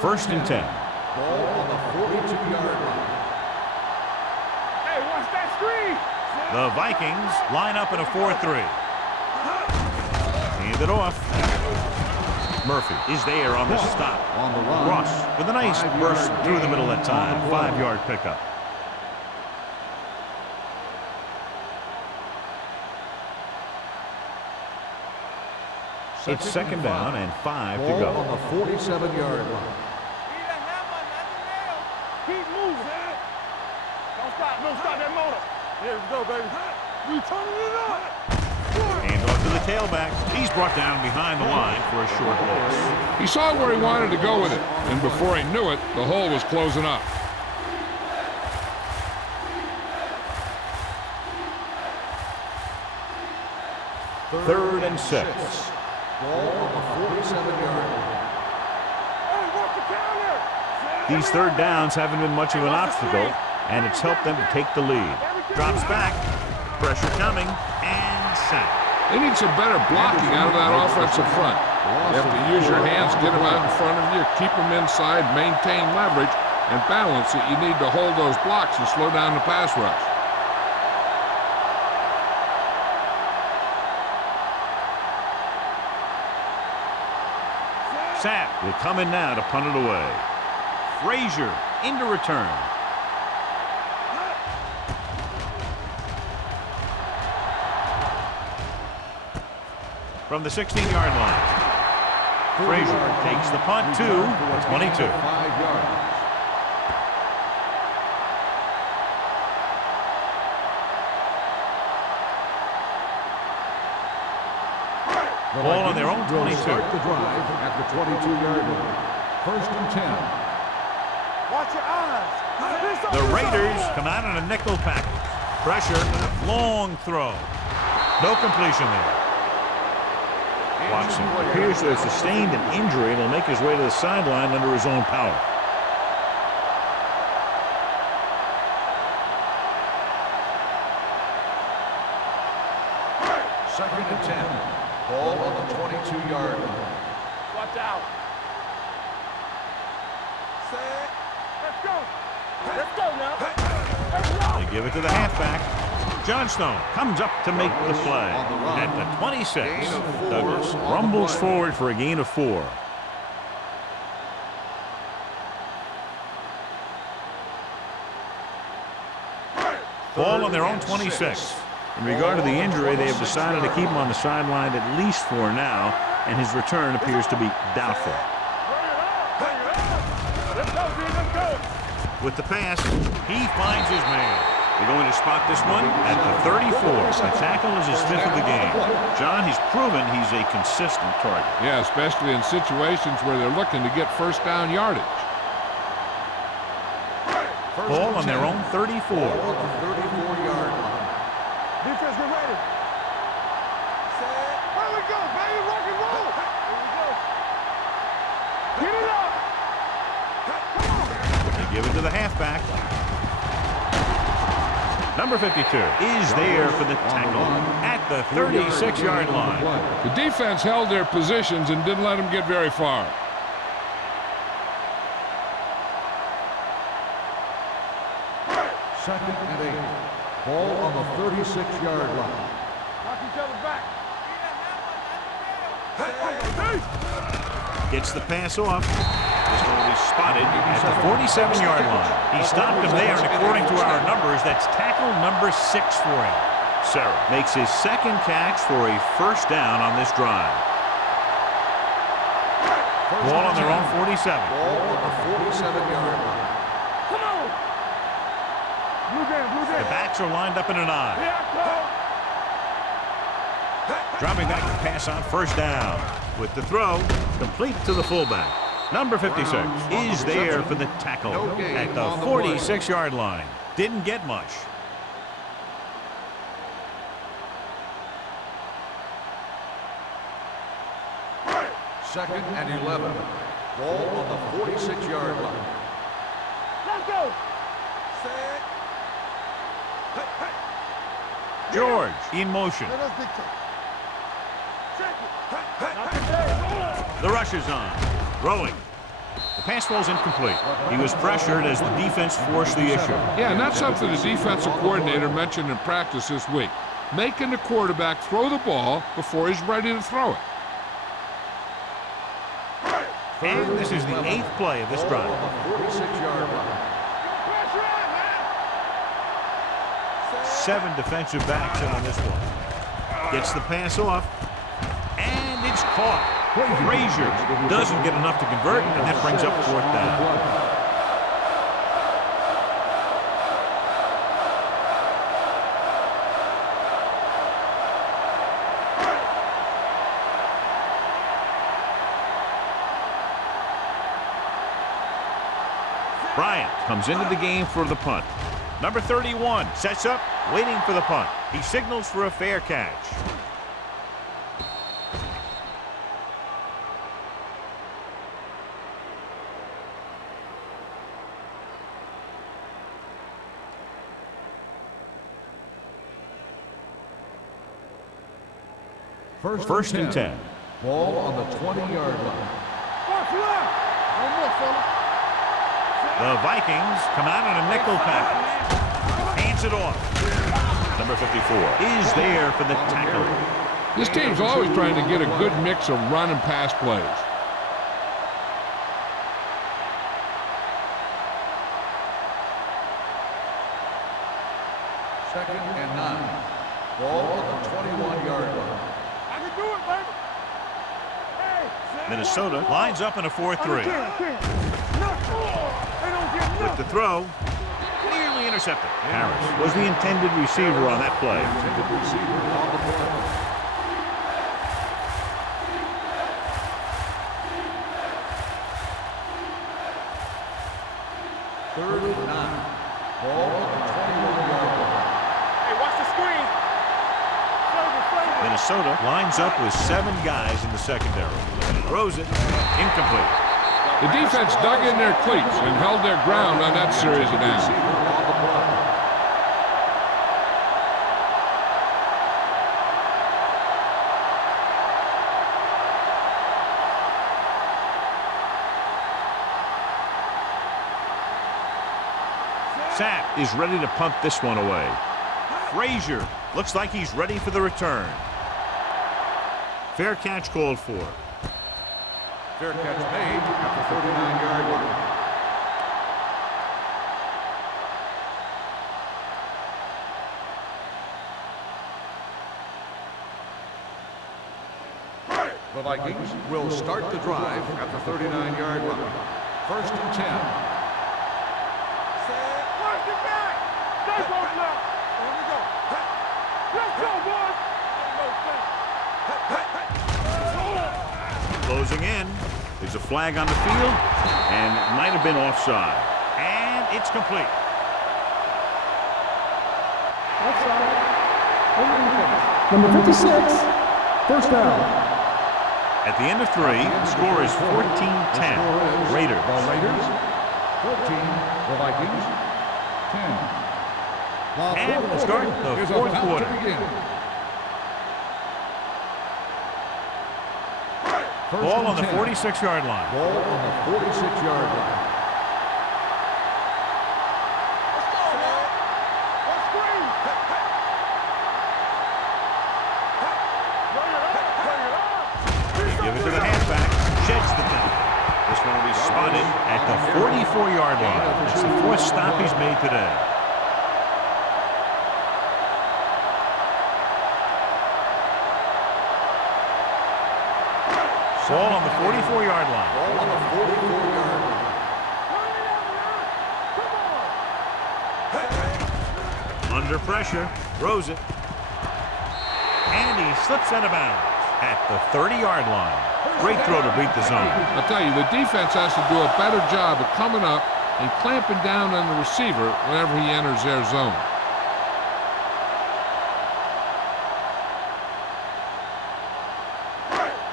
First and 10. Ball on the 42-yard line. Hey, watch that screen. The Vikings line up in a 4-3. Hand it off. Murphy is there on the stop. On the run. Ross with a nice burst through the middle that time. 5-yard pickup. It's second down and 5 to Ball go. on the 47-yard line. Keep moving. Don't stop that motor. Here we go, baby. We turning it up. Hand off to the tailback. He's brought down behind the line for a short loss. He saw where he wanted to go with it, and before he knew it, the hole was closing up. Third and 6. Ball on the 47-yard line. Hey, watch the counter. These third downs haven't been much of an obstacle, and it's helped them to take the lead. Drops back, pressure coming, and sack. They need some better blocking out of that offensive front. You have to use your hands, get them out in front of you, keep them inside, maintain leverage, and balance it. You need to hold those blocks and slow down the pass rush. Sapp will come in now to punt it away. Frazier into return. From the 16-yard line. Frazier takes the punt to the 22. 5 yards. Ball on their own 22. Start the drive at the 22-yard line. First and 10. Watch your eyes. The Raiders come out in a nickel package. Pressure, long throw. No completion there. Watson appears to have sustained an injury and will make his way to the sideline under his own power. Second and 10. Ball on the 22-yard line. Watch out. Set. Let's go. Let's go now. Let's go. They give it to the halfback. Johnstone comes up to make the play at the 26. Douglas rumbles forward for a gain of 4. Ball on their own 26. In regard to the injury, they have decided to keep him on the sideline at least for now, and his return appears to be doubtful. Let's go, dude. Let's go. With the pass, he finds his man. They're going to spot this one at the 34. The tackle is his 5th of the game. John, he's proven he's a consistent target. Yeah, especially in situations where they're looking to get first down yardage. Ball on their own 34. Ball on the 34-yard line. Defense, get ready. Set. Here we go, baby. Rock and roll. Here we go. Get it up. Come on. They give it to the halfback. Number 52 is there for the tackle at the 36-yard line. The defense held their positions and didn't let them get very far. Second and 8. Ball on the 36-yard line. Knock each other back. Gets the pass off. Is going to be spotted at the 47-yard line. He stopped him there, and according to our numbers, that's tackle number 6 for him. Sarah makes his second catch for a first down on this drive. Ball on their own 47. Ball on the 47-yard line. Come on. Blue game. The backs are lined up in an I. Dropping back to pass on first down. With the throw, complete to the fullback. Number 56 is there for the tackle at the 46-yard line. Didn't get much. Second and 11. Ball on the 46-yard line. Let's go. George in motion. Let us dictate. Check it. The rush is on. Throwing. The pass falls incomplete. He was pressured as the defense forced the issue. Yeah, and that's something the defensive coordinator mentioned in practice this week. Making the quarterback throw the ball before he's ready to throw it. And this is the 8th play of this drive. 46-yard line. 7 defensive backs in on this one. Gets the pass off. And it's caught. Frazier doesn't get enough to convert, and that brings up 4th down. Bryant comes into the game for the punt. Number 31 sets up, waiting for the punt. He signals for a fair catch. First and 10. Ball on the 20-yard line. Watch left. One more, fella. The Vikings come out in a nickel package. Hands it off. Number 54 is there for the tackle. This team's always trying to get a good mix of run and pass plays. Second and 9. Ball on the 21-yard line. I can do it, baby. Hey. Minnesota lines up in a 4-3. With the throw, clearly intercepted. Harris was the intended receiver on that play. Intended receiver on the play. Third and 9. Ball on the 21-yard line. Hey, watch the screen. Minnesota lines up with 7 guys in the secondary. Throws it, incomplete. The defense dug in their cleats and held their ground on that series of downs. Sapp is ready to punt this one away. Frazier looks like he's ready for the return. Fair catch called for. Fair catch made at the 39-yard line. The Vikings will start the drive at the 39-yard line. First and 10. Watch it back. Stay both left. Here we go. Let's go, boys. Closing in. There's a flag on the field, and it might have been offside. And it's complete. Number 56, first down. At the end of 3, the score is 14-10. Raiders. The Raiders, 14. The Vikings, 10. And we'll start the 4th quarter. Ball on the 46-yard line. Ball on the 46-yard line. Let's go, man. Let's screen. Give it to the halfback. Sheds the tackle. This one will be spotted at the 44-yard line. It's the 4th stop he's made today. Ball on the 44-yard line. Ball on the 44-yard line. Under pressure, throws it. And he slips out of bounds at the 30-yard line. Great throw to beat the zone. I'll tell you, the defense has to do a better job of coming up and clamping down on the receiver whenever he enters their zone.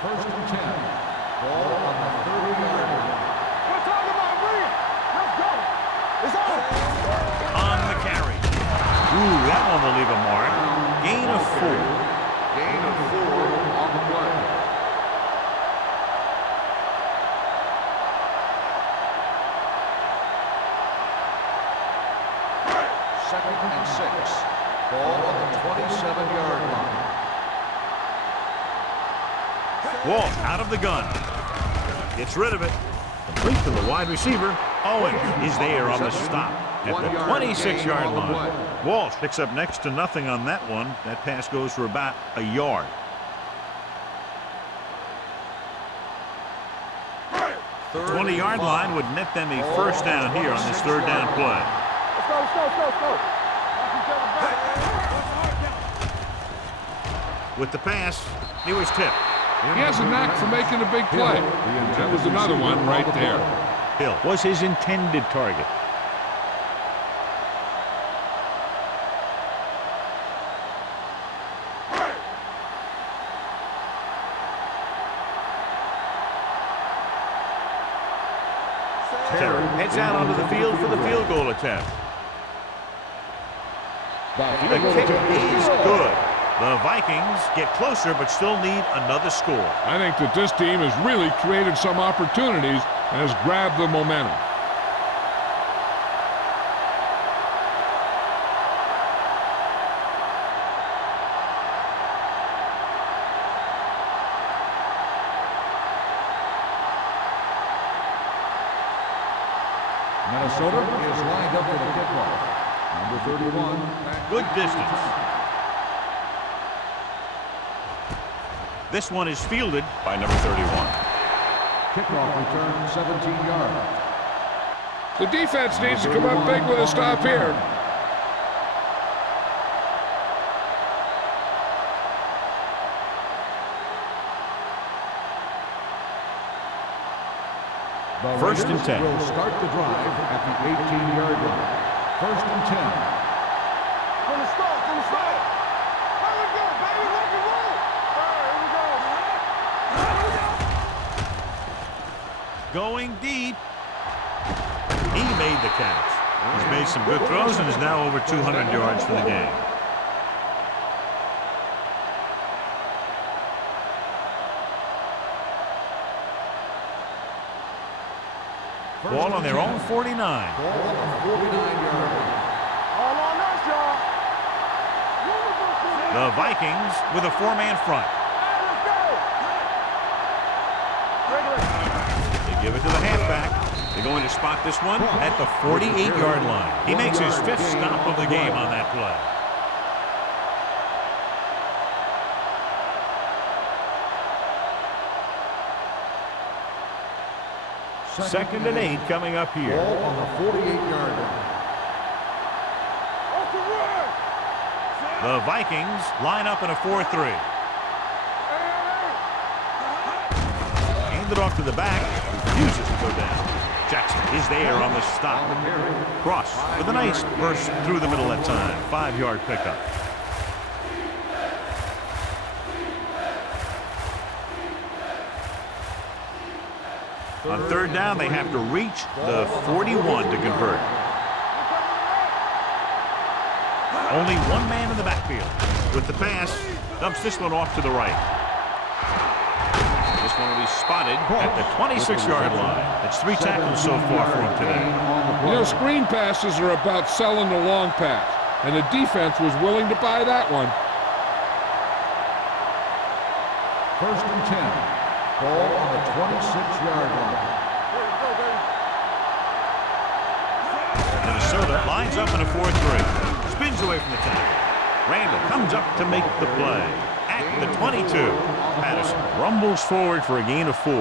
First and 10. Ball on the 30-yard line. We're talking about bring it. Let's go. It's on. On the carry. Ooh, that one will leave a mark. Gain of 4. Gain of 4 on the play. Second and 6. Ball on the 27-yard line. Walt out of the gun. Gets rid of it. Complete to the wide receiver. Owen is there on the stop at the 26-yard line. Walsh picks up next to nothing on that one. That pass goes for about a yard. The 20-yard line would net them a first down here on this third down play. Let's go, let's go, let's go, let's go. Knock each other back. With the pass, he was tipped. He has a knack for making a big play. That was another one right there. Hill was his intended target. Terry heads out onto the field for the field goal attempt. The kick is good. The Vikings get closer but still need another score. I think that this team has really created some opportunities and has grabbed the momentum. Minnesota is lined up for the kickoff. Number 31. Good distance. This one is fielded by number 31. Kickoff return 17 yards. The defense needs to come up big with a stop here. The First and Raiders 10. will start the drive at the 18-yard line. First and 10. From the start, from the start. Here we go, baby, rock and roll. All right, here we go. Going deep. He made the catch. He's made some good throws and is now over 200 yards for the game. Ball on their own 49. Ball on the 49-yard line. All on us, y'all. The Vikings with a four-man front. Let's go. They give it to the halfback. They're going to spot this one at the 48-yard line. He makes his fifth stop of the game on that play. Second and 8 coming up here. Ball on the 48-yard line. Off the run. The Vikings line up in a 4-3. Hand it off to the back. Refuses to go down. Jackson is there on the stop. Cross with a nice burst through the middle that time. 5-yard pickup. On third down, they have to reach the 41 to convert. Only one man in the backfield. With the pass, dumps this one off to the right. This one will be spotted at the 26-yard line. That's 3 tackles so far for him today. You know, screen passes are about selling the long pass, and the defense was willing to buy that one. First and 10. Ball on the 26-yard line. Minnesota lines up in a 4-3. Spins away from the tackle. Randall comes up to make the play. at the 22. Patterson rumbles forward for a gain of 4.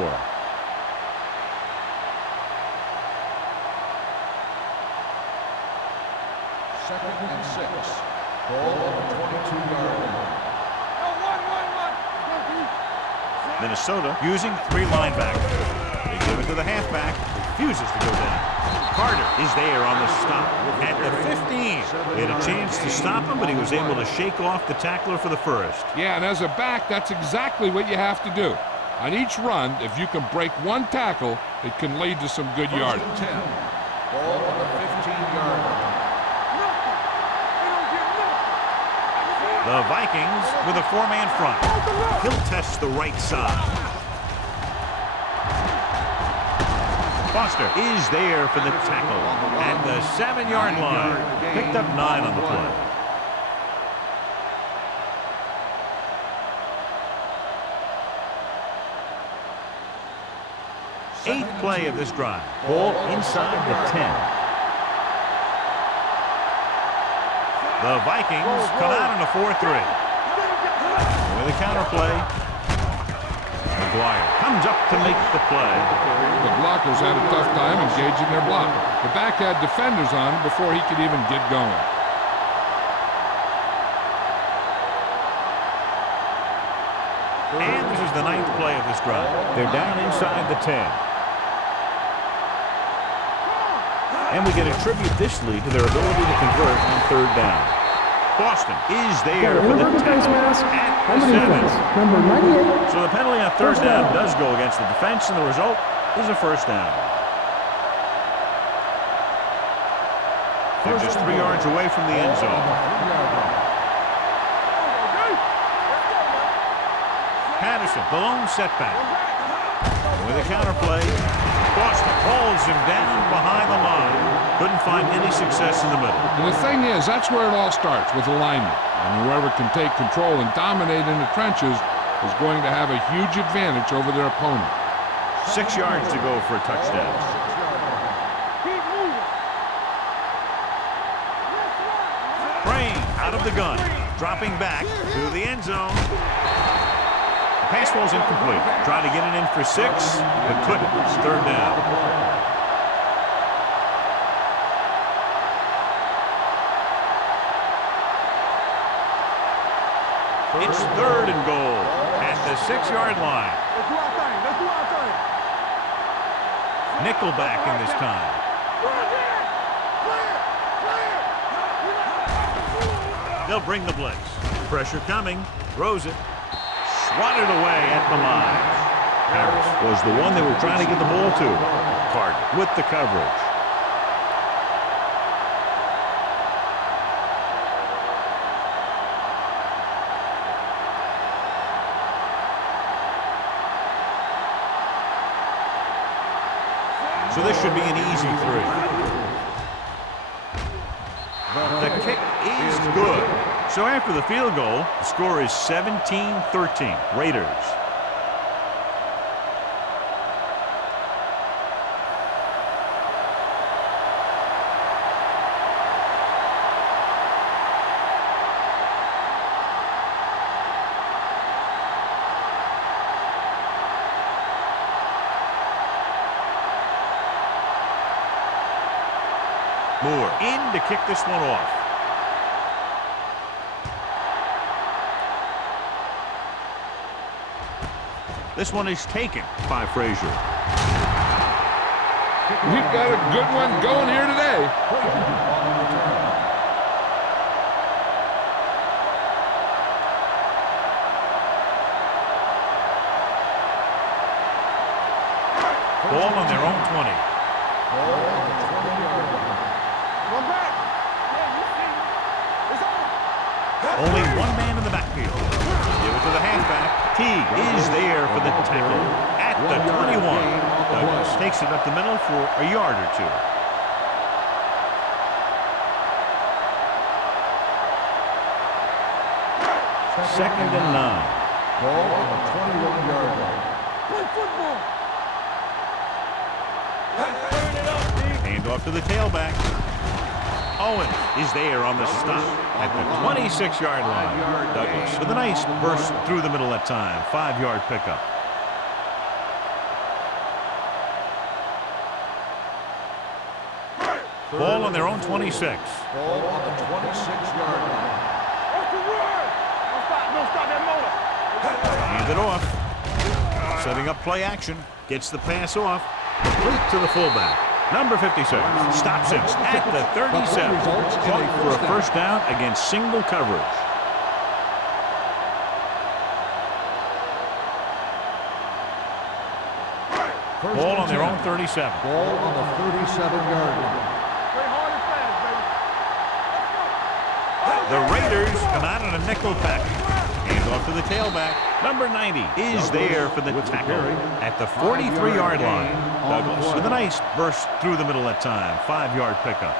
Second and 6. Ball on the 22-yard line. Minnesota using 3 linebackers. They give it to the halfback. Refuses to go down. Carter is there on the stop at the 15. He had a chance to stop him, but he was able to shake off the tackler for the first. Yeah, and as a back, that's exactly what you have to do. On each run, if you can break one tackle, it can lead to some good yardage. 10. Ball on the 15-yard line. The Vikings with a 4-man front. He'll test the right side. Foster is there for the tackle at the 7-yard line. Picked up 9 on the play. Eighth play of this drive. Ball inside the 10. The Vikings come out on a 4-3. With a counter play. McGuire comes up to make the play. The blockers had a tough time engaging their block. The back had defenders on him before he could even get going. And this is the 9th play of this drive. They're down inside the 10. And we can attribute this lead to their ability to convert on 3rd down. Boston is there for the tackle at the 7. Number 98. So the penalty on 3rd down does go against the defense, and the result is a 1st down. They're just 3 yards away from the end zone. Patterson, the lone setback. With a counter play, Boston holds him down behind the line. Couldn't find any success in the middle. And the thing is, that's where it all starts, with alignment. And whoever can take control and dominate in the trenches is going to have a huge advantage over their opponent. 6 yards to go for a touchdown. Crane out of the gun, dropping back to the end zone. The pass ball's incomplete. Trying to get it in for 6, but couldn't. It's 3rd down. It's 3rd and goal at the 6-yard line. Let's do our thing. Let's do our thing. Nickelback in this time. They'll bring the blitz. Pressure coming. Throws it. Swatted away at the line. Harris was the one they were trying to get the ball to. Carter with the coverage. So this should be an easy 3. The kick is good. So after the field goal, the score is 17-13. Raiders. Moore in to kick this one off. This one is taken by Frazier. We've got a good one going here today. Ball on their own 20. Come back. It's on. Only one man in the backfield. Give it to the halfback. Teague is there for the tackle at the 21. Douglas takes it up the middle for a yard or 2. Second and 9. Ball on the 21-yard line. Play football. Hand off to the tailback. Owen is there on the stop at the 26-yard line. Douglas with a nice burst through the middle that time. 5-yard pickup. Ball on their own 26. Ball on the 26-yard line. Don't stop that motor. Hand it off. Setting up play action. Gets the pass off. Complete to the fullback. Number 56 stops him at the 37. Caught for a first down against single coverage. Ball on their own 37. Ball on the 37-yard line. Play hard and fast, baby. The Raiders come out on a nickel pack. Hand off to the tailback. Number 90 is there for the tackle at the 43-yard line. Douglas with a nice burst through the middle that time. 5-yard pickup.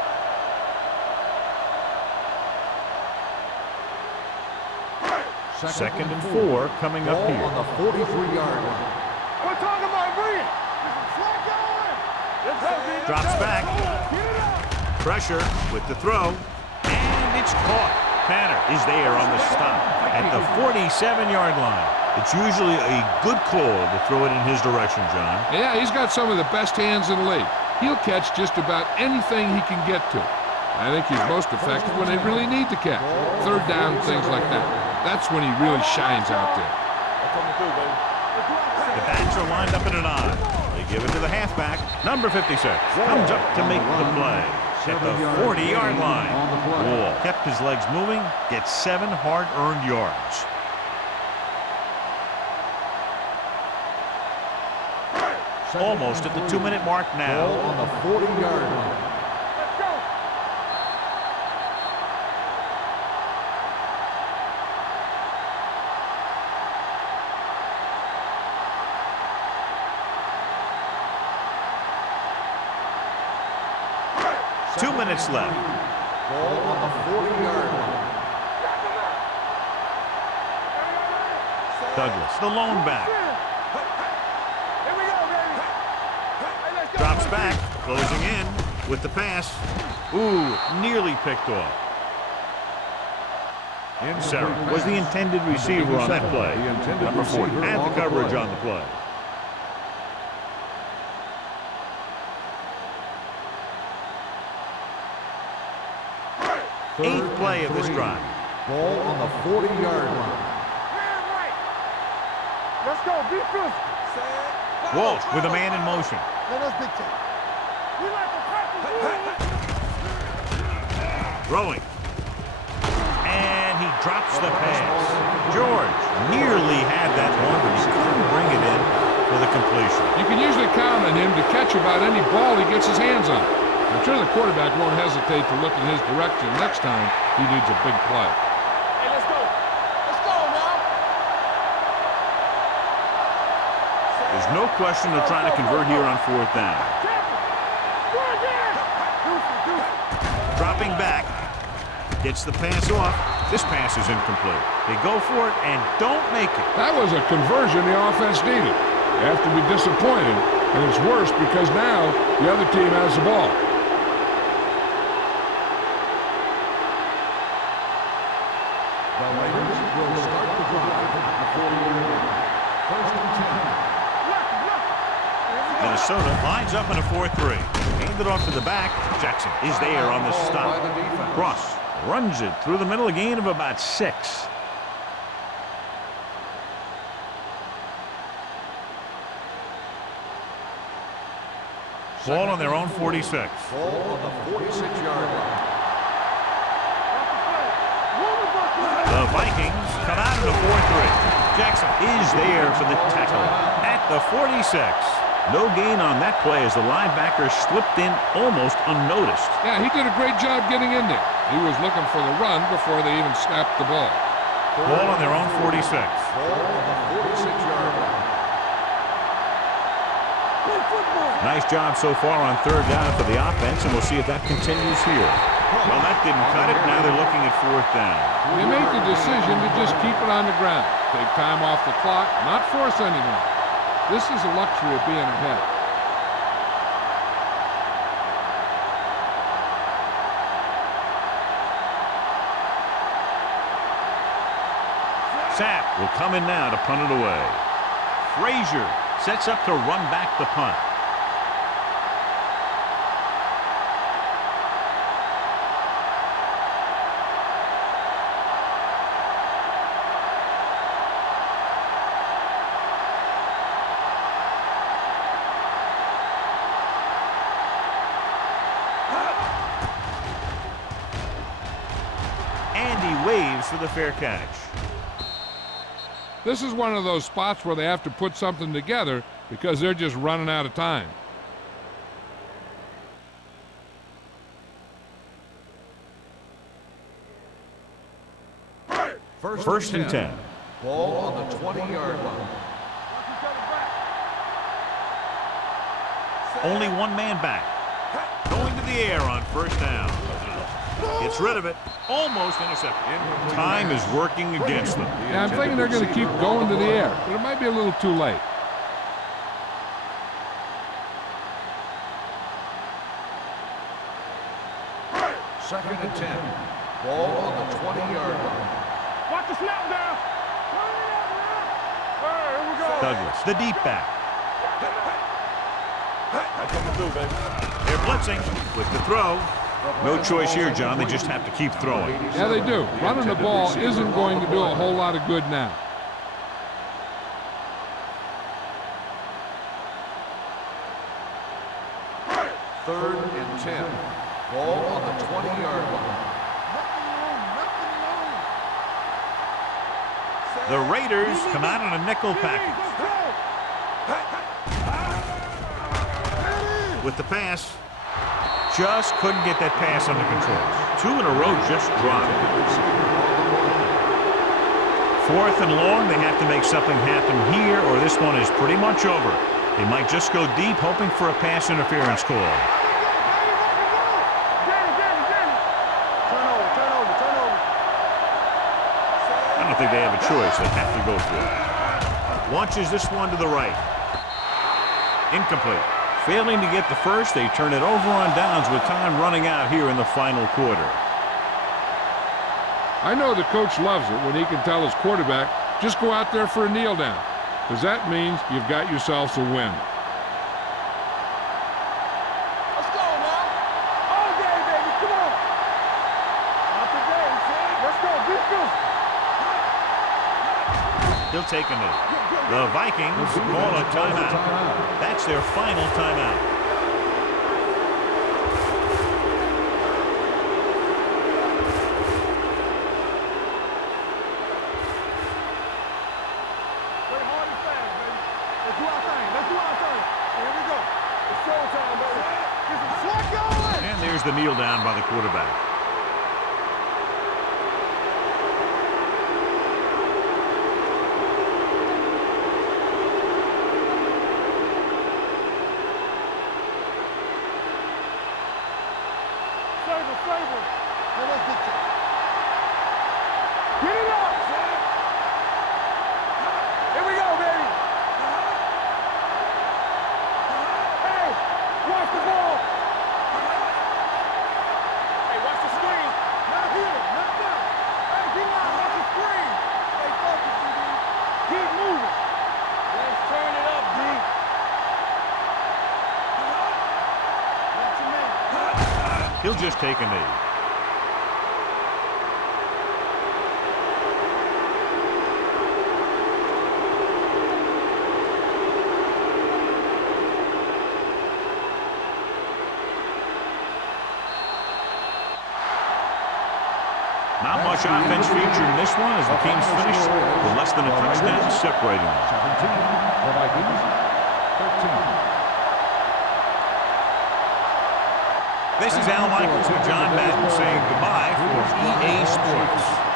Second and 4 coming up here. On the 43-yard line. We're talking about bringing. Slack going. Let's go, B. Drops back. Get it up. Pressure with the throw. And it's caught. Tanner is there on the stop at the 47-yard line. It's usually a good call to throw it in his direction, John. Yeah, he's got some of the best hands in the league. He'll catch just about anything he can get to. I think he's most effective when they really need to catch. Third down, things like that. That's when he really shines out there. The backs are lined up in an I. They give it to the halfback. Number 56 comes up to make the play at the 40-yard line. Wall kept his legs moving, gets 7 hard-earned yards. Almost at the 2-minute mark now. Ball on the 40-yard line. Let's go. Two minutes left. Ball on the 40-yard line. Douglas, the lone back. Here we go, baby. Hey, let's go. Drops back, closing in with the pass. Ooh, nearly picked off. Sarah was the intended receiver on that play. Number 40 had the coverage on the play. Eighth play of this drive. Ball on the 40-yard line. Man right. Let's go. Be physical. Walsh with a man in motion. Let us dictate. We like to practice. Throwing. And he drops the pass. George nearly had that one, but he couldn't bring it in for the completion. You can usually count on him to catch about any ball he gets his hands on. I'm sure the quarterback won't hesitate to look in his direction next time he needs a big play. Hey, let's go. Let's go now. There's no question they're trying to convert here on 4th down. Go again. Dropping back. Gets the pass off. This pass is incomplete. They go for it and don't make it. That was a conversion the offense needed. They have to be disappointed, and it's worse because now the other team has the ball. The Raiders will start the drive at the 40-yard line. First and 10. Minnesota lines up in a 4-3. Handed off to the back. Jackson is there on the stop. Cross runs it through the middle, a gain of about 6. Ball on their own 46. Ball on the 46-yard line. The Vikings come out in a 4-3. Jackson is there for the tackle at the 46. No gain on that play as the linebacker slipped in almost unnoticed. Yeah, he did a great job getting in there. He was looking for the run before they even snapped the ball. Ball on their own 46. Ball on the 46-yard line. Nice job so far on 3rd down for the offense, and we'll see if that continues here. Well, that didn't cut it. Now they're looking at 4th down. They made the decision to just keep it on the ground. Take time off the clock, not force anyone. This is a luxury of being ahead. Sapp will come in now to punt it away. Frazier sets up to run back the punt. Waves for the fair catch. This is one of those spots where they have to put something together because they're just running out of time. First and 10. Ball on the 20-yard line. Only one man back. Going to the air on first down. Gets rid of it. Almost intercepted. Time is working against them. Yeah, I'm thinking they're going to keep going to the air, but it might be a little too late. Second and 10. Ball on the 20-yard line. Watch the snap down. All right, here we go. Douglas, the deep back. That's what we do, baby. They're blitzing with the throw. No choice here, John. They just have to keep throwing. Yeah, they do. Running the ball isn't going to do a whole lot of good now. Third and 10. Ball on the 20-yard line. The Raiders come out in a nickel package. With the pass. Just couldn't get that pass under control. 2 in a row just dropped. Fourth and long, they have to make something happen here, or this one is pretty much over. They might just go deep, hoping for a pass interference call. I don't think they have a choice. They have to go for it. Launches this one to the right. Incomplete. Failing to get the first, they turn it over on downs with time running out here in the final quarter. I know the coach loves it when he can tell his quarterback, just go out there for a kneel down, because that means you've got yourselves a win. Let's go now. All day, baby. Come on. Not today, son. Let's go. Beat this. He'll take a knee. The Vikings call a timeout. That's their final timeout. Play hard and fast, baby. Let's do our thing. Let's do our thing. Here we go. It's showtime, baby. Get some slack going. And there's the kneel down by the quarterback. Get it up! Here we go, baby! Hey! Watch the ball! Hey, watch the screen! Not here! Not now! Hey, get out! Watch the screen! Stay focused, DB! Keep moving! Let's turn it up, D! Watch your man! He'll just take a knee. Not much offense featured in this one as the team's finished with less than a touchdown separating them. 17, the Vikings, 13. This is Al Michaels with John Madden saying goodbye for EA Sports.